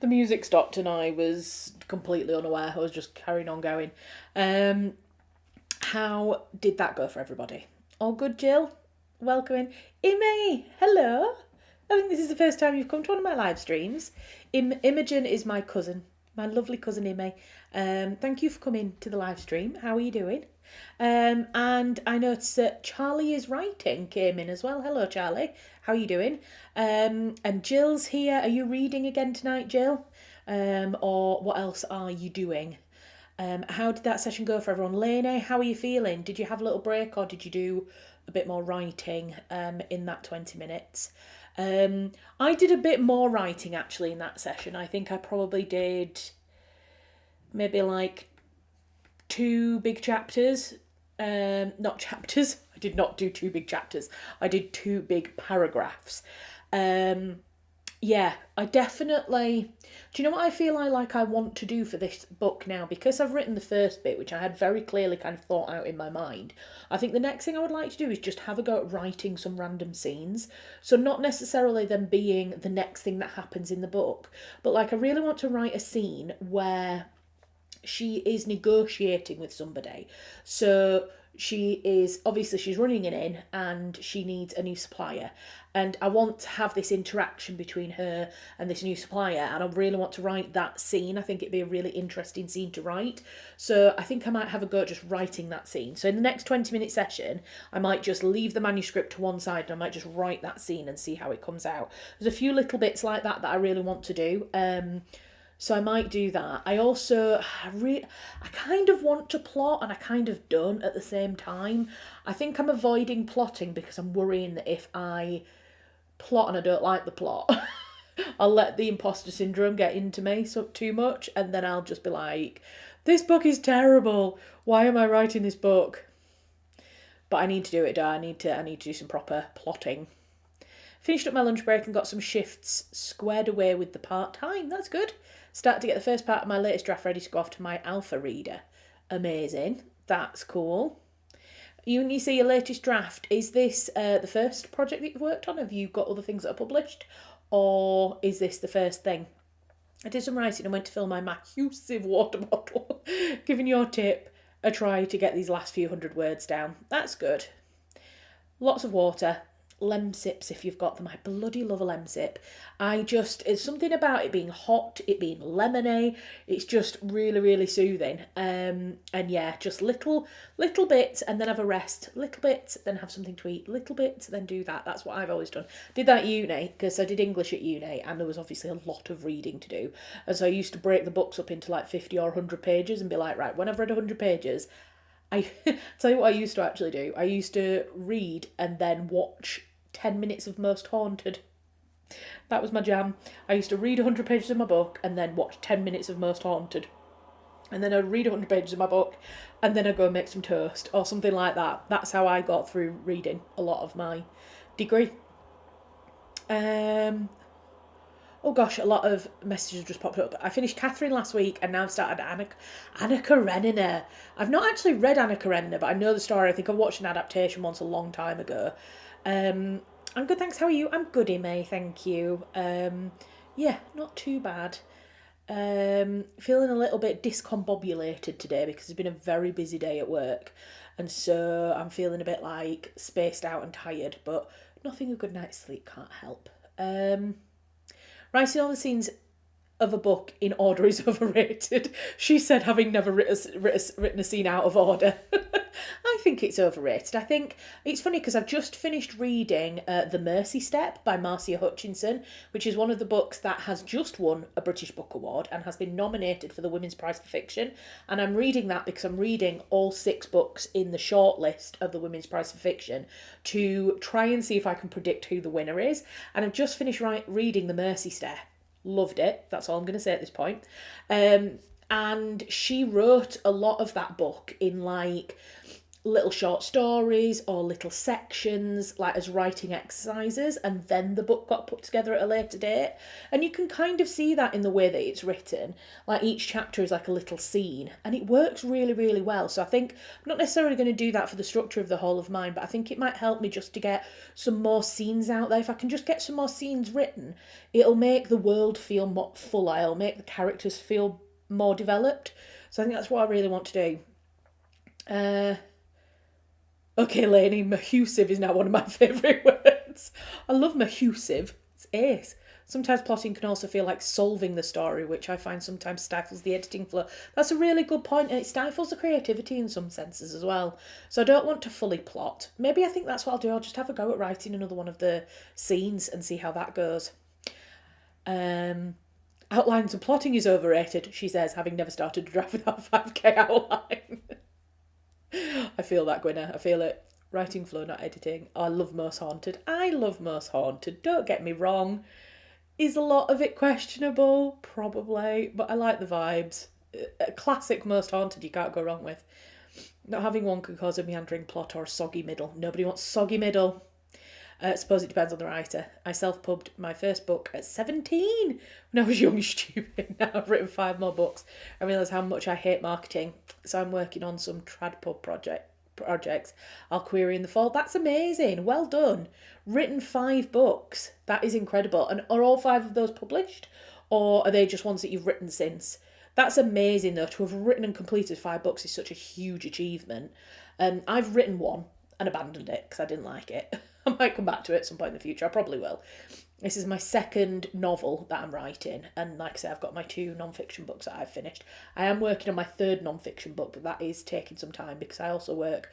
The music stopped and I was completely unaware. I was just carrying on going. Um, how did that go for everybody? All good, Jill? Welcome in. Ime, hello. I think this is the first time you've come to one of my live streams. Imogen is my cousin, my lovely cousin Ime. Thank you for coming to the live stream. How are you doing? And I noticed that Charlie is writing came in as well. Hello, Charlie. How are you doing? And Jill's here. Are you reading again tonight, Jill? Or what else are you doing? How did that session go for everyone? Lene, how are you feeling? Did you have a little break or did you do a bit more writing in that 20 minutes? I did a bit more writing actually in that session. I think I probably did maybe like 2 big chapters. Not chapters. I did not do 2 big chapters. I did 2 big paragraphs. Yeah, I definitely... Do you know what I feel I want to do for this book now? Because I've written the first bit, which I had very clearly kind of thought out in my mind, I think the next thing I would like to do is just have a go at writing some random scenes. So not necessarily them being the next thing that happens in the book, but like I really want to write a scene where she is negotiating with somebody. So she's running an inn and she needs a new supplier, and I want to have this interaction between her and this new supplier, and I really want to write that scene. I think it'd be a really interesting scene to write, so I think I might have a go at just writing that scene. So in the next 20-minute session I might just leave the manuscript to one side and I might just write that scene and see how it comes out. There's a few little bits like that I really want to do. So I might do that. I kind of want to plot and I kind of don't at the same time. I think I'm avoiding plotting because I'm worrying that if I plot and I don't like the plot, I'll let the imposter syndrome get into me too much, and then I'll just be like, this book is terrible. Why am I writing this book? But I need to do it, I need to do some proper plotting. Finished up my lunch break and got some shifts squared away with the part-time. That's good. Started to get the first part of my latest draft ready to go off to my alpha reader. Amazing. That's cool. When you see your latest draft, is this the first project that you've worked on? Have you got other things that are published? Or is this the first thing? I did some writing and went to fill my massive water bottle. Giving your tip a try to get these last few hundred words down. That's good. Lots of water. Lemsips if you've got them. I bloody love a lemsip. It's something about it being hot, it being lemony. It's just really, really soothing. And yeah, just little bits and then have a rest. Little bits, then have something to eat. Little bits, then do that. That's what I've always done. Did that at uni because I did English at uni and there was obviously a lot of reading to do. And so I used to break the books up into like 50 or 100 pages and be like, right, when I've read 100 pages, I tell you what I used to actually do. I used to read and then watch 10 minutes of Most Haunted. That was my jam. I used to read 100 pages of my book and then watch 10 minutes of Most Haunted. And then I'd read 100 pages of my book and then I'd go and make some toast or something like that. That's how I got through reading a lot of my degree. Oh gosh, a lot of messages just popped up. I finished Catherine last week and now I've started Anna Karenina. I've not actually read Anna Karenina, but I know the story. I think I watched an adaptation once a long time ago. I'm good, thanks. How are you? I'm good, May, thank you. Yeah, not too bad. Feeling a little bit discombobulated today because it's been a very busy day at work. And so I'm feeling a bit like spaced out and tired, but nothing a good night's sleep can't help. Writing all the scenes of a book in order is overrated, she said, having never written a scene out of order. I think it's overrated. I think it's funny because I've just finished reading The Mercy Step by Marcia Hutchinson, which is one of the books that has just won a British Book Award and has been nominated for the Women's Prize for Fiction. And I'm reading that because I'm reading all 6 books in the shortlist of the Women's Prize for Fiction to try and see if I can predict who the winner is. And I've just finished reading The Mercy Step. Loved it. That's all I'm going to say at this point. And she wrote a lot of that book in like little short stories or little sections, like as writing exercises, and then the book got put together at a later date. And you can kind of see that in the way that it's written. Like each chapter is like a little scene and it works really, really well. So I think I'm not necessarily going to do that for the structure of the whole of mine, but I think it might help me just to get some more scenes out there. If I can just get some more scenes written, it'll make the world feel more fuller. It'll make the characters feel more developed. So I think that's what I really want to do. Okay, Lainey, mahusive is now one of my favourite words. I love mahusive. It's ace. Sometimes plotting can also feel like solving the story, which I find sometimes stifles the editing flow. That's a really good point, and it stifles the creativity in some senses as well. So I don't want to fully plot. Maybe I think that's what I'll do. I'll just have a go at writing another one of the scenes and see how that goes. Outlines and plotting is overrated, she says, having never started a draft without 5k outline. I feel that, Gwynna. I feel it. Writing flow, not editing. Oh, I love Most Haunted. I love Most Haunted. Don't get me wrong. Is a lot of it questionable? Probably. But I like the vibes. A classic Most Haunted you can't go wrong with. Not having one could cause a meandering plot or a soggy middle. Nobody wants soggy middle. I suppose it depends on the writer. I self-pubbed my first book at 17 when I was young and stupid. Now I've written 5 more books. I realise how much I hate marketing. So I'm working on some trad pub projects. I'll query in the fall. That's amazing. Well done. Written 5 books. That is incredible. And are all 5 of those published? Or are they just ones that you've written since? That's amazing though. To have written and completed 5 books is such a huge achievement. I've written one and abandoned it because I didn't like it. I might come back to it at some point in the future. I probably will. This is my second novel that I'm writing, and like I say, I've got my 2 non-fiction books that I've finished. I am working on my 3rd non-fiction book, but that is taking some time because I also work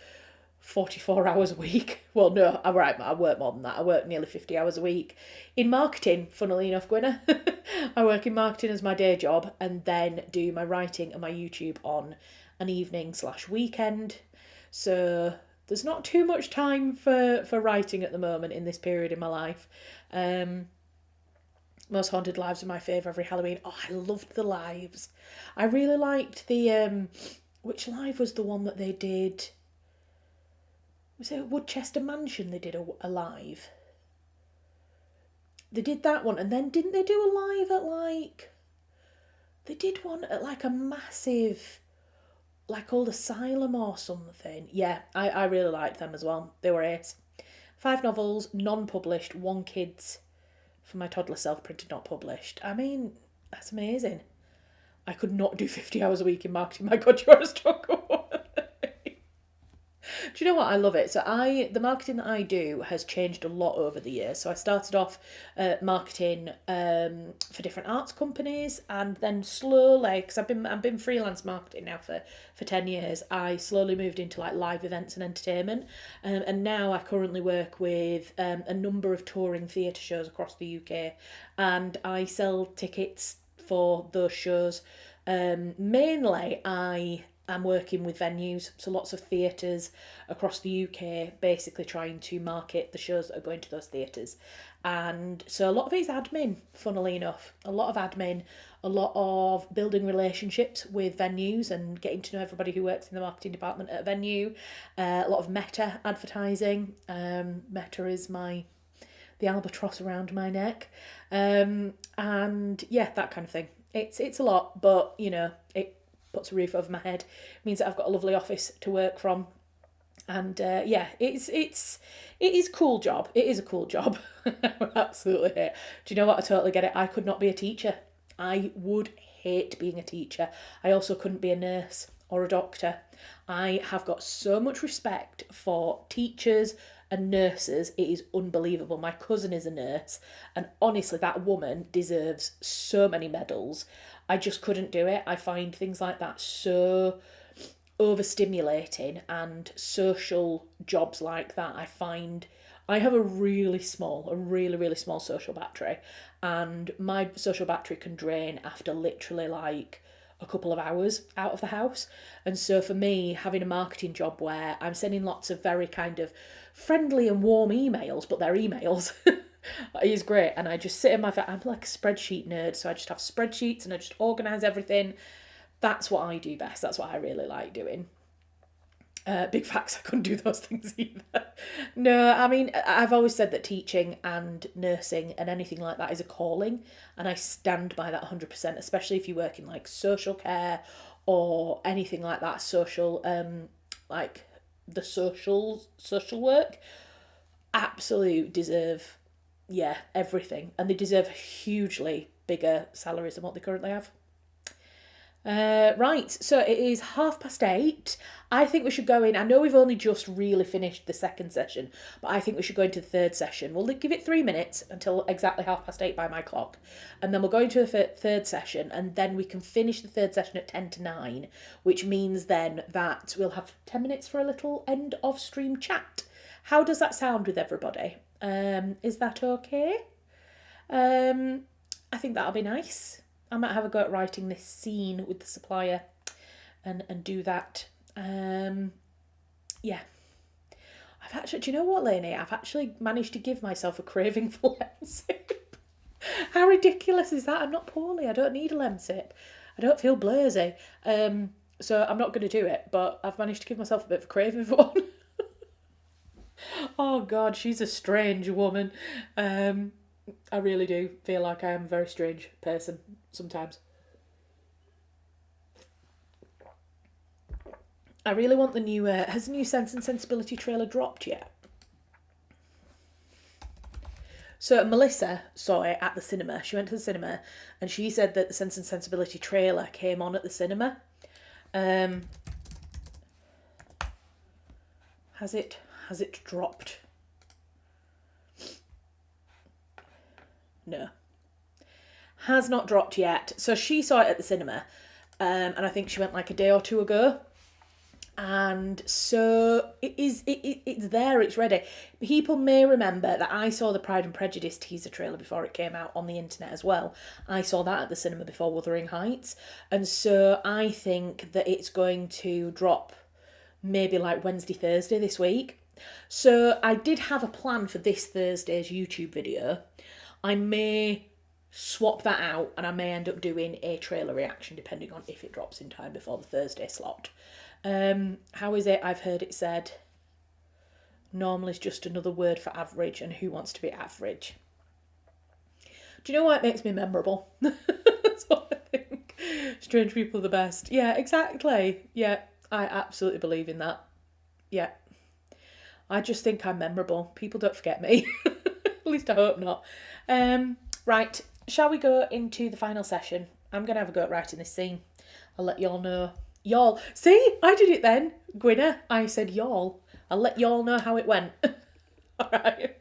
44 hours a week. Well, no, I work more than that. I work nearly 50 hours a week in marketing, funnily enough, Gwynna. I work in marketing as my day job and then do my writing and my YouTube on an evening/weekend. So there's not too much time for writing at the moment in this period in my life. Most Haunted Lives are my favourite every Halloween. Oh, I loved the lives. I really liked the, which live was the one that they did? Was it Woodchester Mansion they did a live? They did that one, and then didn't they do a live at like... They did one at like a massive, like old asylum or something. Yeah, I really liked them as well. They were ace. 5 novels, non-published, 1 kids for my toddler self-printed, not published. I mean, that's amazing. I could not do 50 hours a week in marketing. My God, you're a struggle. Do you know what? I love it. So the marketing that I do has changed a lot over the years. So I started off marketing for different arts companies, and then slowly, because I've been freelance marketing now for 10 years, I slowly moved into like live events and entertainment. And now I currently work with a number of touring theatre shows across the UK, and I sell tickets for those shows. Mainly I'm working with venues, so lots of theatres across the UK, basically trying to market the shows that are going to those theatres. And so a lot of it is admin, funnily enough. A lot of admin, a lot of building relationships with venues and getting to know everybody who works in the marketing department at a venue. A lot of meta advertising. Meta is the albatross around my neck. And yeah, that kind of thing. It's a lot, but you know, it puts a roof over my head. It means that I've got a lovely office to work from. And yeah, it is a cool job. It is a cool job. I would absolutely hate. Do you know what? I totally get it. I could not be a teacher. I would hate being a teacher. I also couldn't be a nurse or a doctor. I have got so much respect for teachers and nurses. It is unbelievable. My cousin is a nurse, and honestly, that woman deserves so many medals. I just couldn't do it. I find things like that so overstimulating, and social jobs like that, I have a really small social battery, and my social battery can drain after literally like a couple of hours out of the house. And so for me, having a marketing job where I'm sending lots of very kind of friendly and warm emails, but they're emails, is great. And I just sit in I'm like a spreadsheet nerd, so I just have spreadsheets and I just organise everything. That's what I do best. That's what I really like doing. Big facts, I couldn't do those things either. No, I mean, I've always said that teaching and nursing and anything like that is a calling, and I stand by that 100%, especially if you work in like social care or anything like that, social, like the social work. Absolute deserve, yeah, everything, and they deserve hugely bigger salaries than what they currently have. Right, so it is 8:30. I think we should go in. I know we've only just really finished the second session, but I think we should go into the third session. We'll give it 3 minutes until exactly 8:30 by my clock, and then we'll go into the third session, and then we can finish the third session at 10 to 9, which means then that we'll have 10 minutes for a little end of stream chat. How does that sound with everybody? Is that okay? I think that'll be nice. I might have a go at writing this scene with the supplier and do that. Yeah. I've actually, do you know what, Lainey? I've actually managed to give myself a craving for Lemsip. How ridiculous is that? I'm not poorly. I don't need a Lemsip. I don't feel blasé. So I'm not going to do it, but I've managed to give myself a bit of a craving for one. Oh, God, she's a strange woman. I really do feel like I am a very strange person sometimes. I really want the new... has the new Sense and Sensibility trailer dropped yet? So Melissa saw it at the cinema. She went to the cinema and she said that the Sense and Sensibility trailer came on at the cinema. Has it dropped? No. Has not dropped yet. So she saw it at the cinema, and I think she went like a day or two ago. And so it's there, it's ready. People may remember that I saw the Pride and Prejudice teaser trailer before it came out on the internet as well. I saw that at the cinema before Wuthering Heights, and so I think that it's going to drop maybe like Wednesday, Thursday this week. So I did have a plan for this Thursday's YouTube video. I may swap that out and I may end up doing a trailer reaction depending on if it drops in time before the Thursday slot. How is it? I've heard it said normal is just another word for average, and who wants to be average? Do you know what makes me memorable? That's what I think. Strange people are the best. Yeah, exactly. Yeah, I absolutely believe in that. Yeah. I just think I'm memorable. People don't forget me. At least I hope not. Right, shall we go into the final session? I'm going to have a go at writing this scene. I'll let y'all know. Y'all. See, I did it then. Gwynna, I said y'all. I'll let y'all know how it went. All right.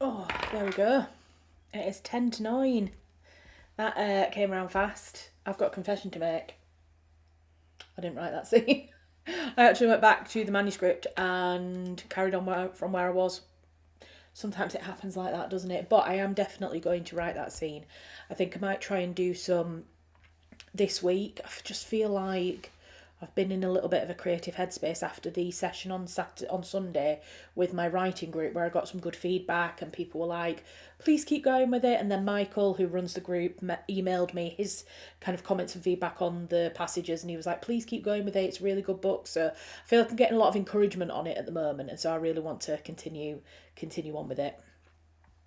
Oh, there we go. It is 10 to 9. That came around fast. I've got a confession to make. I didn't write that scene. I actually went back to the manuscript and carried on from where I was. Sometimes it happens like that, doesn't it? But I am definitely going to write that scene. I think I might try and do some this week. I just feel like I've been in a little bit of a creative headspace after the session on Sunday with my writing group, where I got some good feedback and people were like, please keep going with it. And then Michael, who runs the group, emailed me his kind of comments and feedback on the passages, and he was like, please keep going with it, it's a really good book. So I feel like I'm getting a lot of encouragement on it at the moment, and so I really want to continue on with it.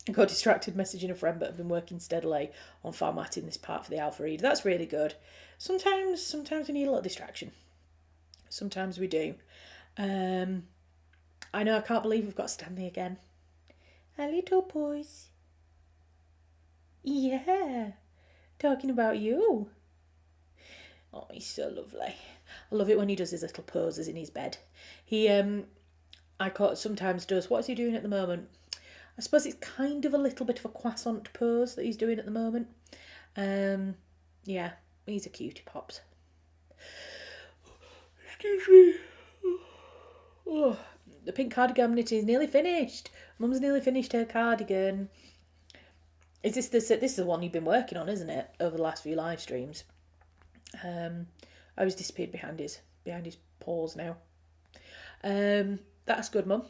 I got distracted messaging a friend, but I've been working steadily on formatting this part for the alpha read. That's really good. Sometimes we need a little distraction. Sometimes we do. I know, I can't believe we've got Stanley again. A little boys. Yeah, talking about you. Oh, he's so lovely. I love it when he does his little poses in his bed. He, sometimes does. What is he doing at the moment? I suppose it's kind of a little bit of a croissant pose that he's doing at the moment. Yeah, he's a cutie pops. Excuse me. Oh, the pink cardigan knitting is nearly finished. Mum's nearly finished her cardigan. This is the one you've been working on, isn't it? Over the last few live streams. I was disappeared behind his paws now. That's good, Mum.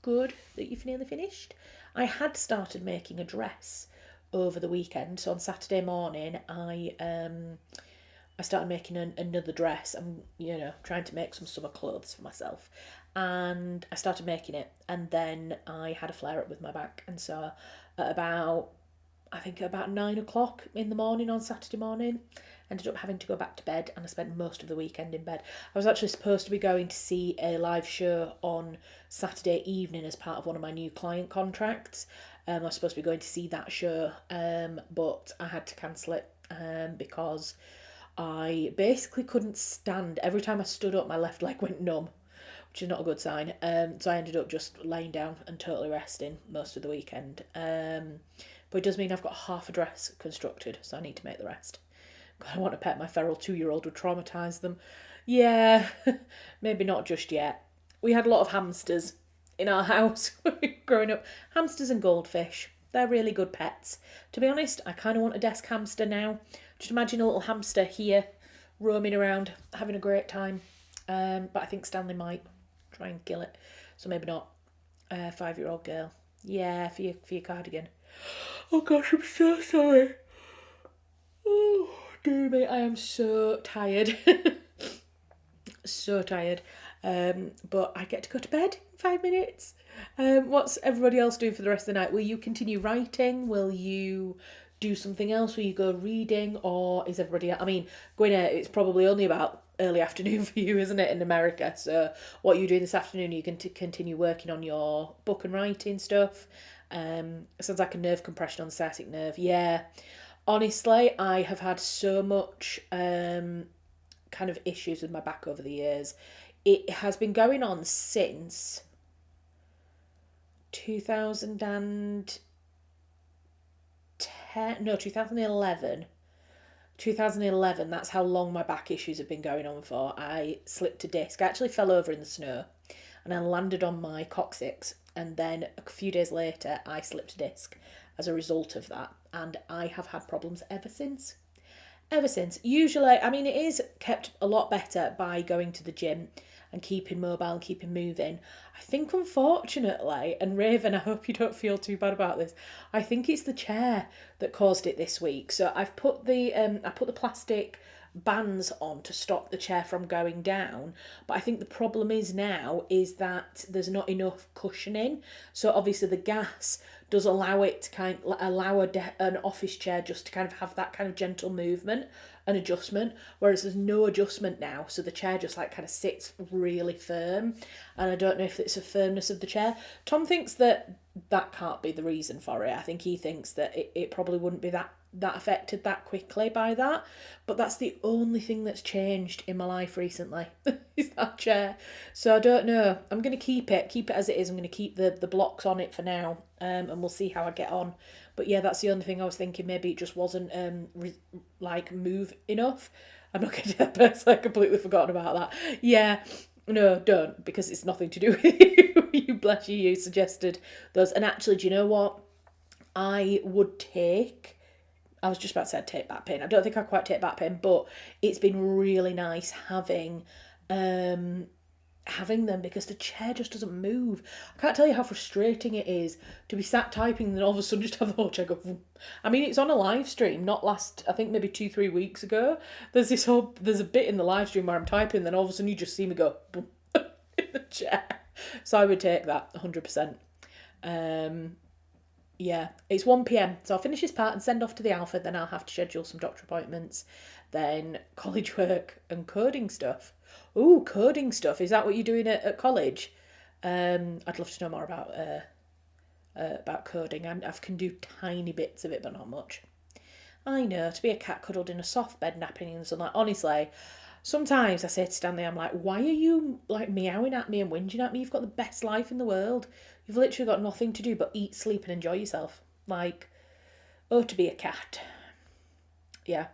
Good that you've nearly finished. I had started making a dress over the weekend, so on Saturday morning I started making another dress. I'm trying to make some summer clothes for myself, and I started making it, and then I had a flare up with my back, and so at about 9 o'clock in the morning on Saturday morning, ended up having to go back to bed, and I spent most of the weekend in bed. I was actually supposed to be going to see a live show on Saturday evening as part of one of my new client contracts. I was supposed to be going to see that show, but I had to cancel it because I basically couldn't stand. Every time I stood up, my left leg went numb, which is not a good sign. So I ended up just laying down and totally resting most of the weekend. But it does mean I've got half a dress constructed, so I need to make the rest. I want to pet my feral 2-year-old, would traumatise them. Yeah, maybe not just yet. We had a lot of hamsters in our house growing up. Hamsters and goldfish. They're really good pets. To be honest, I kind of want a desk hamster now. Just imagine a little hamster here, roaming around, having a great time. But I think Stanley might try and kill it. So maybe not. 5-year-old girl. Yeah, for your cardigan. Oh gosh, I'm so sorry. Oh, dear me, I am so tired. So tired. But I get to go to bed in 5 minutes. What's everybody else doing for the rest of the night? Will you continue writing? Will you do something else? Will you go reading? Or is everybody... I mean, Gwyneth, it's probably only about early afternoon for you, isn't it, in America? So what are you doing this afternoon? Are you going to continue working on your book and writing stuff? Sounds like a nerve compression on the sciatic nerve. Yeah. Honestly, I have had so much kind of issues with my back over the years. It has been going on since 2011. 2011, that's how long my back issues have been going on for. I slipped a disc. I actually fell over in the snow and I landed on my coccyx, and then a few days later I slipped a disc as a result of that, and I have had problems ever since. Usually, I mean, it is kept a lot better by going to the gym and keeping mobile and keeping moving. I think, unfortunately, and Raven, I hope you don't feel too bad about this, I think it's the chair that caused it this week. So I've put the plastic bands on to stop the chair from going down, but I think the problem is that there's not enough cushioning. So obviously the gas does allow it to allow an office chair just to kind of have that kind of gentle movement and adjustment, whereas there's no adjustment now, so the chair just kind of sits really firm, and I don't know if it's a firmness of the chair. Tom thinks that can't be the reason for it. I think he thinks that it probably wouldn't be that affected that quickly by that, but that's the only thing that's changed in my life recently is that chair. So I don't know, I'm going to keep it as it is. I'm going to keep the blocks on it for now, and we'll see how I get on. But yeah, that's the only thing I was thinking. Maybe it just wasn't move enough. I'm not going to that person. I completely forgotten about that. Yeah, no, don't, because it's nothing to do with you. You bless you. You suggested those, and actually, do you know what? I I was just about to say I'd take back pain. I don't think I quite take back pain, but it's been really nice having them because the chair just doesn't move. I can't tell you how frustrating it is to be sat typing and then all of a sudden just have the whole chair go. Vroom. I mean, it's on a live stream, not last, I think maybe 2-3 weeks ago. There's a bit in the live stream where I'm typing, and then all of a sudden you just see me go boom, in the chair. So I would take that 100%. Yeah, it's 1 p.m. So I'll finish this part and send off to the Alpha. Then I'll have to schedule some doctor appointments, then college work and coding stuff. Ooh, coding stuff. Is that what you're doing at college? I'd love to know more about coding. I can do tiny bits of it, but not much. I know, to be a cat cuddled in a soft bed napping in the sunlight. Honestly, sometimes I say to Stanley, I'm like, why are you like meowing at me and whinging at me? You've got the best life in the world. You've literally got nothing to do but eat, sleep and enjoy yourself. Like, oh, to be a cat. Yeah.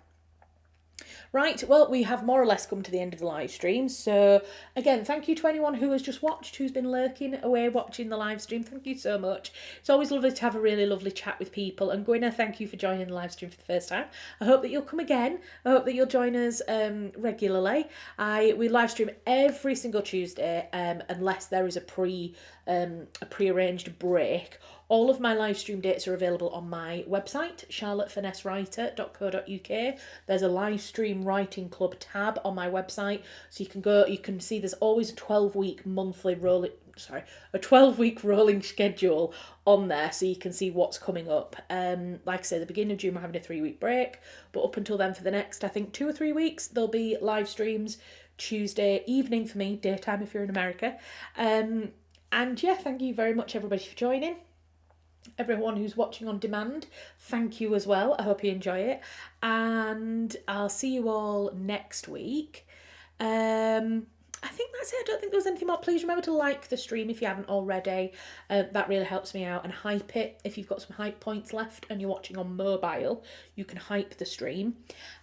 Right, well, we have more or less come to the end of the live stream. So, again, thank you to anyone who has just watched, who's been lurking away watching the live stream. Thank you so much. It's always lovely to have a really lovely chat with people. And Gwynna, thank you for joining the live stream for the first time. I hope that you'll come again. I hope that you'll join us regularly. We live stream every single Tuesday, unless there is a pre-arranged break. All of my live stream dates are available on my website, charlottefinessewriter.co.uk. There's a live stream writing club tab on my website, so you can see there's always a 12-week rolling schedule on there, so you can see what's coming up. Like I say, the beginning of June we're having a 3-week break, but up until then, for the next, I think, 2 or 3 weeks, there'll be live streams Tuesday evening for me, daytime if you're in America. And yeah, thank you very much everybody for joining. Everyone who's watching on demand, thank you as well. I hope you enjoy it, and I'll see you all next week. I think that's it. I don't think there was anything more. Please remember to like the stream if you haven't already. That really helps me out, and hype it. If you've got some hype points left and you're watching on mobile, you can hype the stream.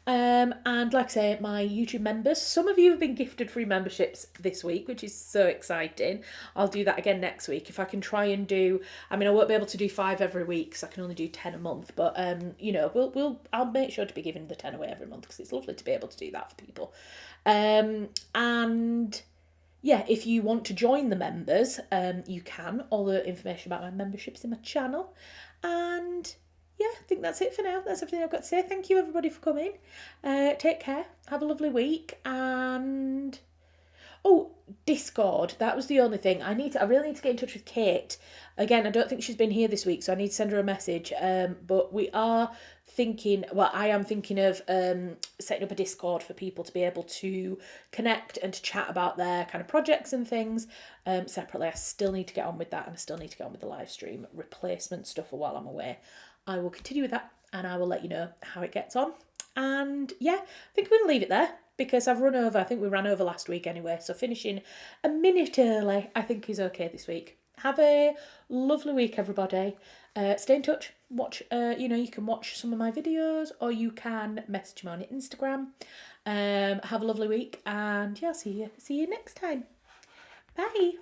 And like I say, my YouTube members, some of you have been gifted free memberships this week, which is so exciting. I'll do that again next week. If I can try and do, I mean, I won't be able to do 5 every week because I can only do 10 a month, but you know, I'll make sure to be giving the 10 away every month because it's lovely to be able to do that for people. And yeah, if you want to join the members, you can. All the information about my membership's in my channel. And yeah, I think that's it for now. That's everything I've got to say. Thank you everybody for coming. Take care. Have a lovely week. And oh, Discord. That was the only thing. I really need to get in touch with Kate. Again, I don't think she's been here this week, so I need to send her a message. But I am thinking of setting up a Discord for people to be able to connect and to chat about their kind of projects and things separately. I still need to get on with that, and I still need to get on with the live stream replacement stuff while I'm away. I will continue with that, and I will let you know how it gets on. And yeah, I think we're going to leave it there because I've run over. I think we ran over last week anyway, so finishing a minute early I think is okay this week. Have a lovely week, everybody. Stay in touch. Watch. You can watch some of my videos, or you can message me on Instagram. Have a lovely week, and yeah, see you next time. Bye.